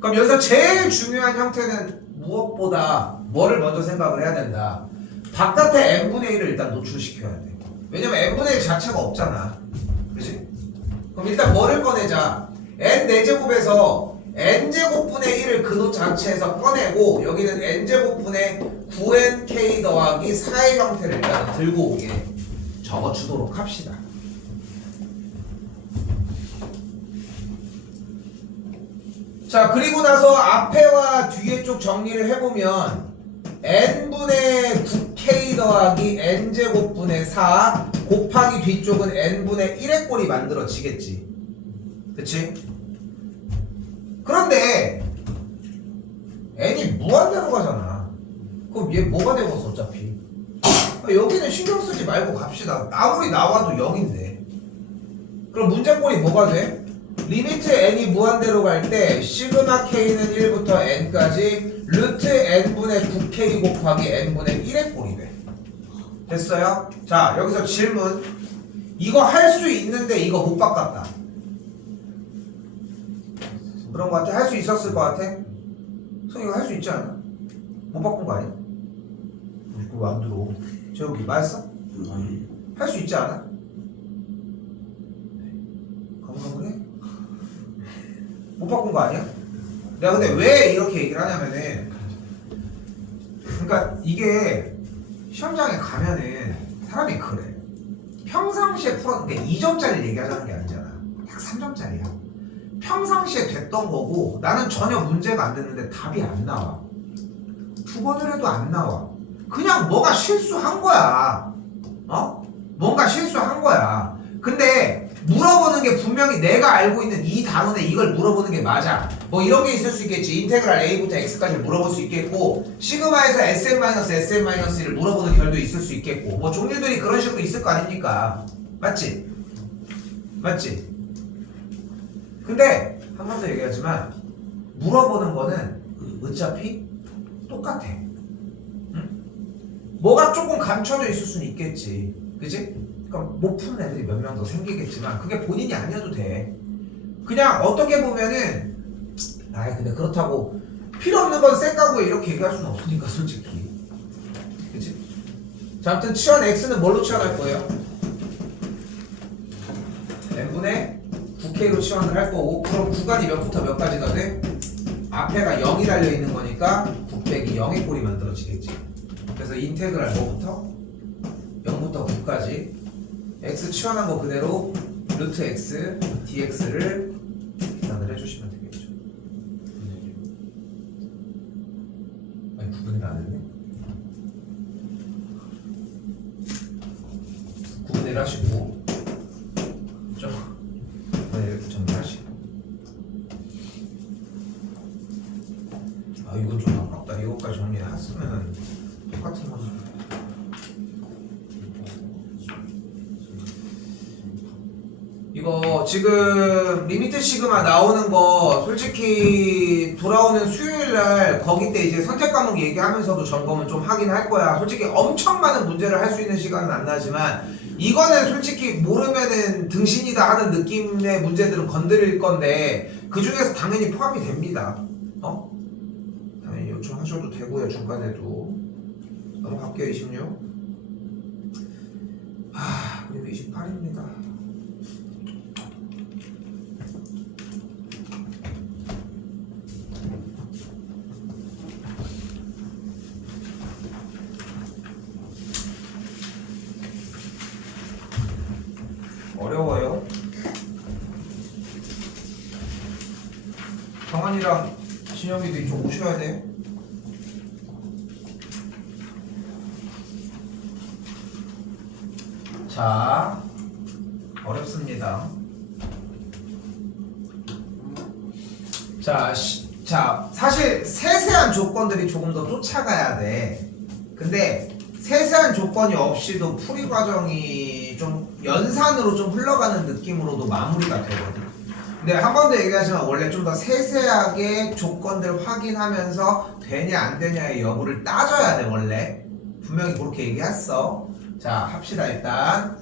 그럼 여기서 제일 중요한 형태는 무엇보다 뭐를 먼저 생각을 해야 된다. 바깥에 n분의 1을 일단 노출시켜야 돼. 왜냐면 n분의 1 자체가 없잖아. 그치? 그럼 일단 뭐를 꺼내자. n4제곱에서 n제곱분의 1을 그 자체에서 꺼내고 여기는 n제곱분의 9nk 더하기 4의 형태를 일단 들고 오게 적어주도록 합시다. 자, 그리고 나서 앞에와 뒤에 쪽 정리를 해보면 n분의 9k 더하기 n제곱분의 4 곱하기 뒤쪽은 n분의 1의 꼴이 만들어지겠지. 그치? 그런데 n이 무한대로 가잖아. 그럼 얘 뭐가 되겠어 어차피. 여기는 신경 쓰지 말고 갑시다. 아무리 나와도 0인데. 그럼 문제꼴이 뭐가 돼? 리미트 n이 무한대로 갈 때 시그마 k는 1부터 n까지 루트 n분의 9k 곱하기 n분의 1의 꼴이 돼. 됐어요? 자, 여기서 질문. 이거 할 수 있는데 이거 못 바꿨다. 그런 거 같아? 할 수 있었을 거 같아? 성이가 할 수 있지 않아? 못 바꾼 거 아니야? 그거 왜 안 들어? 재욱이 맞았어? 아니. 할 수 있지 않아? 가물가물해? 못 바꾼 거 아니야? 내가 근데 왜 이렇게 얘기를 하냐면은 그러니까 이게 시험장에 가면은 사람이 그래. 평상시에 풀었는데 2점짜리 얘기하자는 게 아니잖아. 딱 3점짜리야. 평상시에 됐던 거고 나는 전혀 문제가 안 됐는데 답이 안 나와. 두 번을 해도 안 나와. 그냥 뭐가 실수한 거야. 뭔가 실수한 거야. 근데 물어보는 게 분명히 내가 알고 있는 이 단원에 이걸 물어보는 게 맞아. 뭐 이런 게 있을 수 있겠지. 인테그랄 a부터 x까지 물어볼 수 있겠고 시그마에서 sn-sn-1을 물어보는 결도 있을 수 있겠고 뭐 종류들이 그런 식으로 있을 거 아닙니까? 맞지? 맞지? 근데 한 번 더 얘기하지만 물어보는 거는 어차피 똑같아. 응? 뭐가 조금 감춰져 있을 수는 있겠지. 그치? 그러니까 못 푸는 애들이 몇 명 더 생기겠지만 그게 본인이 아니어도 돼. 그냥 어떻게 보면은 근데 그렇다고 필요 없는 건 쌩까고 이렇게 얘기할 수는 없으니까 솔직히. 그치? 자, 아무튼 치환 x는 뭘로 치환할 거예요? n분의 9k로 치환을 할 거고 그럼 구간이 몇부터 몇까지가 돼? 앞에가 0이 달려있는 거니까 9 빼기 0의 꼴이 만들어지겠지. 그래서 인테그랄 뭐부터? 0부터 9까지 x 치환한 거 그대로 루트 x dx를 계산을 해주시면 되겠죠. 아니 9분의 안 했네? 9분의 1 하시고 이렇게 정리하시고 이건 좀 아깝다. 이거까지 정리했으면 똑같은 거지. 이거 지금 리미트 시그마 나오는 거 솔직히 돌아오는 수요일날 거기 때 이제 선택 과목 얘기하면서도 점검은 좀 하긴 할 거야. 솔직히 엄청 많은 문제를 할 수 있는 시간은 안 나지만 이거는 솔직히 모르면은 등신이다 하는 느낌의 문제들은 건드릴 건데 그 중에서 당연히 포함이 됩니다. 당연히 요청하셔도 되고요. 중간에도 넘어갈게요. 26. 그리고 28입니다. 어려워요. 정한이랑 진영이도 이쪽 오셔야 돼. 자, 어렵습니다. 자, 사실 세세한 조건들이 조금 더 쫓아가야 돼. 근데 세세한 조건이 없이도 풀이 과정이 좀 연산으로 좀 흘러가는 느낌으로도 마무리가 되거든. 근데 한 번 더 얘기하지만 원래 좀 더 세세하게 조건들 확인하면서 되냐 안 되냐의 여부를 따져야 돼. 원래 분명히 그렇게 얘기했어. 자, 합시다. 일단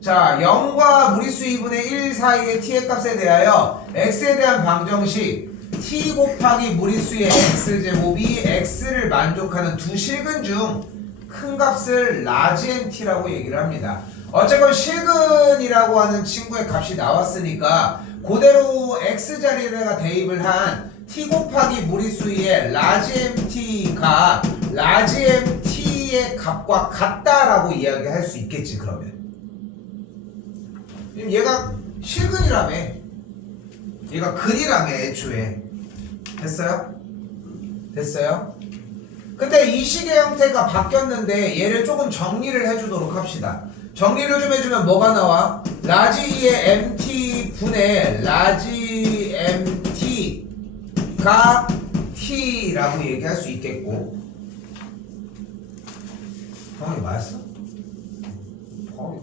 자, 0과 무리수 2분의 1 사이의 t의 값에 대하여 x에 대한 방정식 t 곱하기 무리수의 x제곱이 x를 만족하는 두 실근 중 큰 값을 라지 mt라고 얘기를 합니다. 어쨌건 실근이라고 하는 친구의 값이 나왔으니까 그대로 x자리에다가 대입을 한 t 곱하기 무리수의 라지 mt가 라지 mt의 값과 같다라고 이야기할 수 있겠지. 그러면 얘가 실근이라며, 얘가 근이라며. 애초에 됐어요? 됐어요? 근데 이 식의 형태가 바뀌었는데 얘를 조금 정리를 해주도록 합시다. 정리를 좀 해주면 뭐가 나와? 라지 2의 mt 분의 라지 mt가 t라고 얘기할 수 있겠고. 이거 맞았어? 이거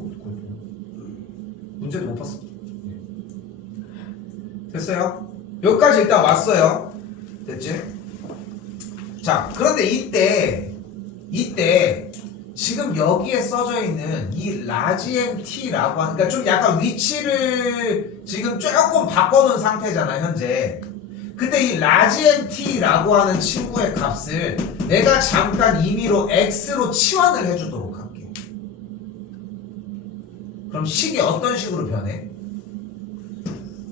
문제도 못 봤어. 됐어요? 여기까지 일단 왔어요. 됐지? 자, 그런데 이때 지금 여기에 써져 있는 이 라지 mt라고 하는, 그러니까 좀 약간 위치를 지금 조금 바꿔놓은 상태잖아 현재. 근데 이 라지 mt라고 하는 친구의 값을 내가 잠깐 임의로 x로 치환을 해주도록 할게. 그럼 식이 어떤 식으로 변해?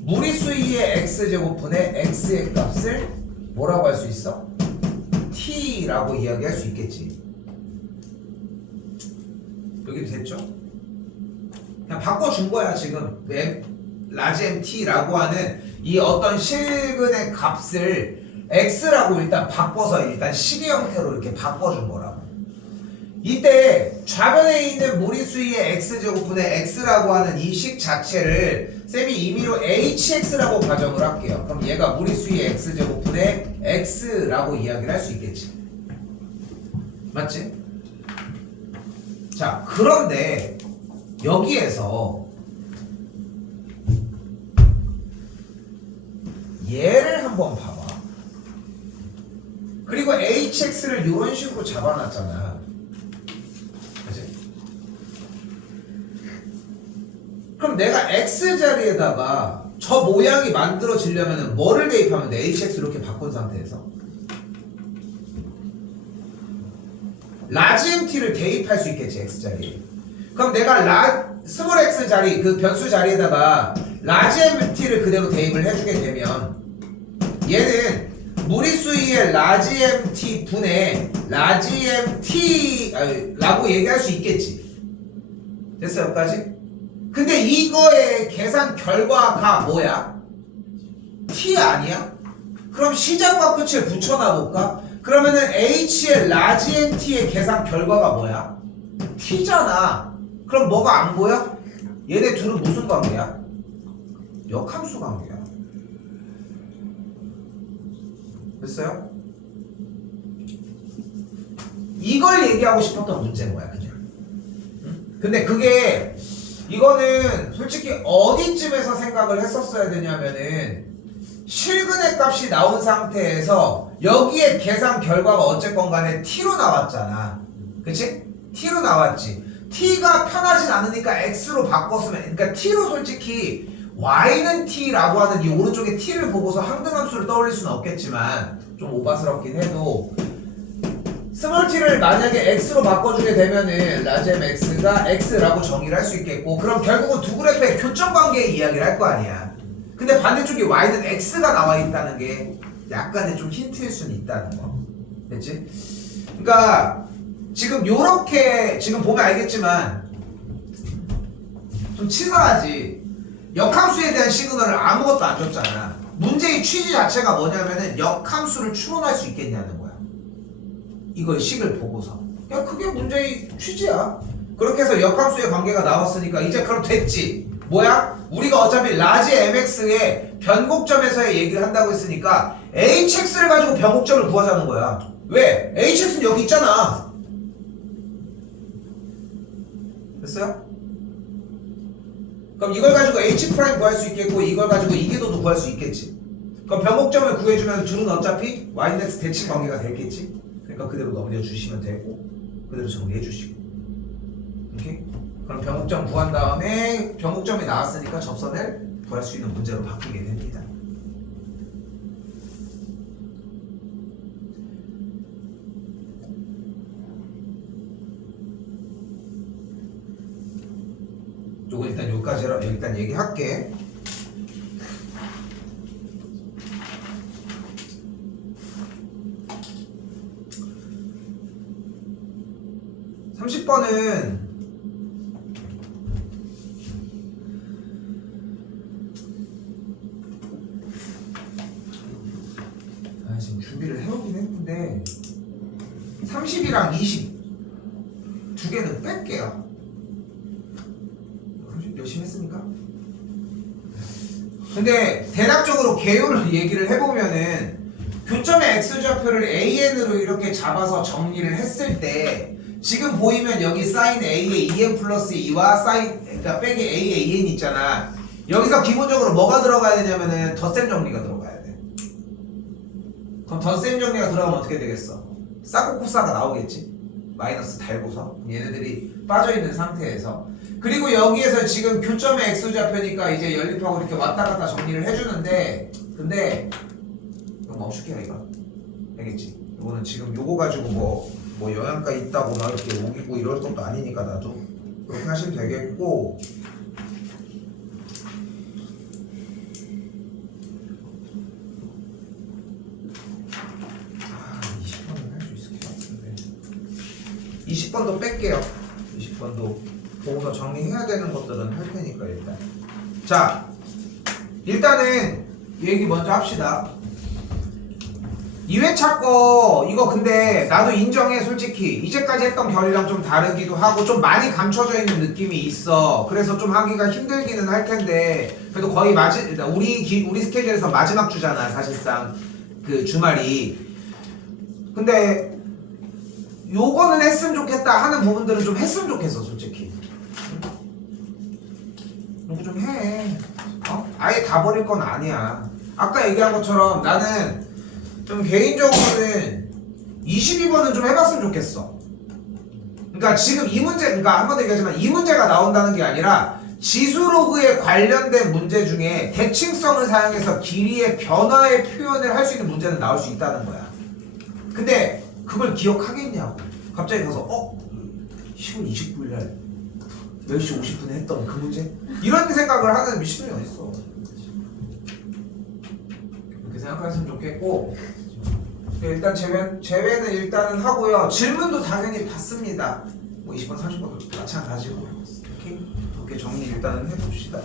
무리수 2의 x제곱분의 x의 값을 뭐라고 할 수 있어? t라고 이야기할 수 있겠지. 여기도 됐죠? 그냥 바꿔준 거야 지금. 라지 mt라고 하는 이 어떤 실근의 값을 x라고 일단 바꿔서 일단 식의 형태로 이렇게 바꿔준 거라고. 이때 좌변에 있는 무리수의 x제곱분의 x라고 하는 이 식 자체를 쌤이 임의로 hx라고 가정을 할게요. 그럼 얘가 무리수의 x제곱분의 x라고 이야기를 할 수 있겠지. 맞지? 자, 그런데 여기에서 얘를 한번 봐봐. 그리고 hx를 이런 식으로 잡아놨잖아. 그럼 내가 x자리에다가 저 모양이 만들어지려면 뭐를 대입하면 돼? hx 이렇게 바꾼 상태에서 라지 mt를 대입할 수 있겠지. x자리에. 그럼 내가 스몰 x 자리, 그 변수 자리에다가 라지 mt를 그대로 대입을 해주게 되면 얘는 무리수의 라지 mt 분의 라지 mt 라고 얘기할 수 있겠지. 됐어? 여기까지? 근데 이거의 계산 결과가 뭐야? t 아니야? 그럼 시작과 끝을 붙여놔볼까? 그러면은 h의 라지 mt의 계산 결과가 뭐야? t잖아. 그럼 뭐가 안 보여? 얘네 둘은 무슨 관계야? 역함수 관계야. 됐어요? 이걸 얘기하고 싶었던 문제인 거야 그냥. 응? 근데 그게 이거는 솔직히 어디쯤에서 생각을 했었어야 되냐면은 실근의 값이 나온 상태에서 여기에 계산 결과가 어쨌건 간에 t로 나왔잖아. 그치? t로 나왔지. t가 편하진 않으니까 x로 바꿨으면, 그러니까 t로 솔직히 y는 t라고 하는 이 오른쪽에 t를 보고서 항등함수를 떠올릴 수는 없겠지만 좀 오바스럽긴 해도 스몰 t를 만약에 x로 바꿔주게 되면은 라지 m x가 x라고 정의를 할 수 있겠고, 그럼 결국은 두 그래프의 교점 관계의 이야기를 할 거 아니야. 근데 반대쪽에 y는 x가 나와 있다는 게 약간의 좀 힌트일 수는 있다는 거. 됐지? 그러니까 지금 요렇게 지금 보면 알겠지만 좀 치사하지. 역함수에 대한 시그널을 아무것도 안 줬잖아. 문제의 취지 자체가 뭐냐면은 역함수를 추론할 수 있겠냐는 거야. 이걸 식을 보고서. 야, 그게 문제의 취지야. 그렇게 해서 역함수의 관계가 나왔으니까 이제 그럼 됐지. 뭐야? 우리가 어차피 라지 mx의 변곡점에서의 얘기를 한다고 했으니까 hx를 가지고 변곡점을 구하자는 거야. 왜? hx는 여기 있잖아. 됐어요? 그럼 이걸 가지고 h' 구할 수 있겠고, 이걸 가지고 이계도도 구할 수 있겠지. 그럼 변곡점을 구해주면 둘은 어차피 yx 대칭 관계가 되겠지. 그러니까 그대로 넘겨주시면 되고, 그대로 정리해 주시고. 오케이? 그럼 변곡점 구한 다음에 변곡점이 나왔으니까 접선을 구할 수 있는 문제로 바뀌게 됩니다. 요거 일단 여기까지 일단 얘기할게. (30번은) 지금 준비를 해오긴 했는데 30이랑 20 두 개는 뺄게요. 열심히 했습니까? 근데 대략적으로 개요를 얘기를 해보면은 교점의 x좌표를 an으로 이렇게 잡아서 정리를 했을 때 지금 보이면 여기 sin a의 2n 플러스 2와 sin, 그러니까 빼기 a의 2n 있잖아. 여기서 기본적으로 뭐가 들어가야 되냐면은 덧셈 정리가 들어가야 돼. 그럼 덧셈 정리가 들어가면 어떻게 되겠어? 사코코사가 나오겠지? 마이너스 달고서 얘네들이 빠져있는 상태에서, 그리고 여기에서 지금 교점의 x좌표니까 이제 연립하고 이렇게 왔다 갔다 정리를 해주는데, 근데 이거 멈출게요. 이거 알겠지? 이거는 지금 요거 가지고 뭐 영양가 있다고 막 이렇게 우기고 이럴 것도 아니니까 나도 그렇게 하시면 되겠고, 아 20번은 할 수 있을 것 같은데 20번도 뺄게요. 20번도 보고서 정리해야 되는 것들은 할 테니까 일단. 자, 일단은 얘기 먼저 합시다. 2회차 거 이거 근데 나도 인정해. 솔직히 이제까지 했던 결이랑 좀 다르기도 하고 좀 많이 감춰져 있는 느낌이 있어. 그래서 좀 하기가 힘들기는 할 텐데 그래도 거의 우리 스케줄에서 마지막 주잖아 사실상 그 주말이. 근데 요거는 했으면 좋겠다 하는 부분들은 좀 했으면 좋겠어 솔직히. 이거 좀 해. 아예 다 버릴 건 아니야. 아까 얘기한 것처럼 나는 좀 개인적으로는 22번은 좀 해봤으면 좋겠어. 그러니까 지금 이 문제, 그러니까 한 번 더 얘기하지만 이 문제가 나온다는 게 아니라 지수로그에 관련된 문제 중에 대칭성을 사용해서 길이의 변화의 표현을 할 수 있는 문제는 나올 수 있다는 거야. 근데 그걸 기억하겠냐고. 갑자기 가서 10월 29일 날 10시 50분에 했던 그 문제? 이런 생각을 하는 미친놈이 어딨어. 그렇게 생각했으면 좋겠고, 일단 제외는 일단은 하고요. 질문도 당연히 받습니다. 뭐 20번 30번도 마찬가지고. 이렇게 정리 일단은 해봅시다.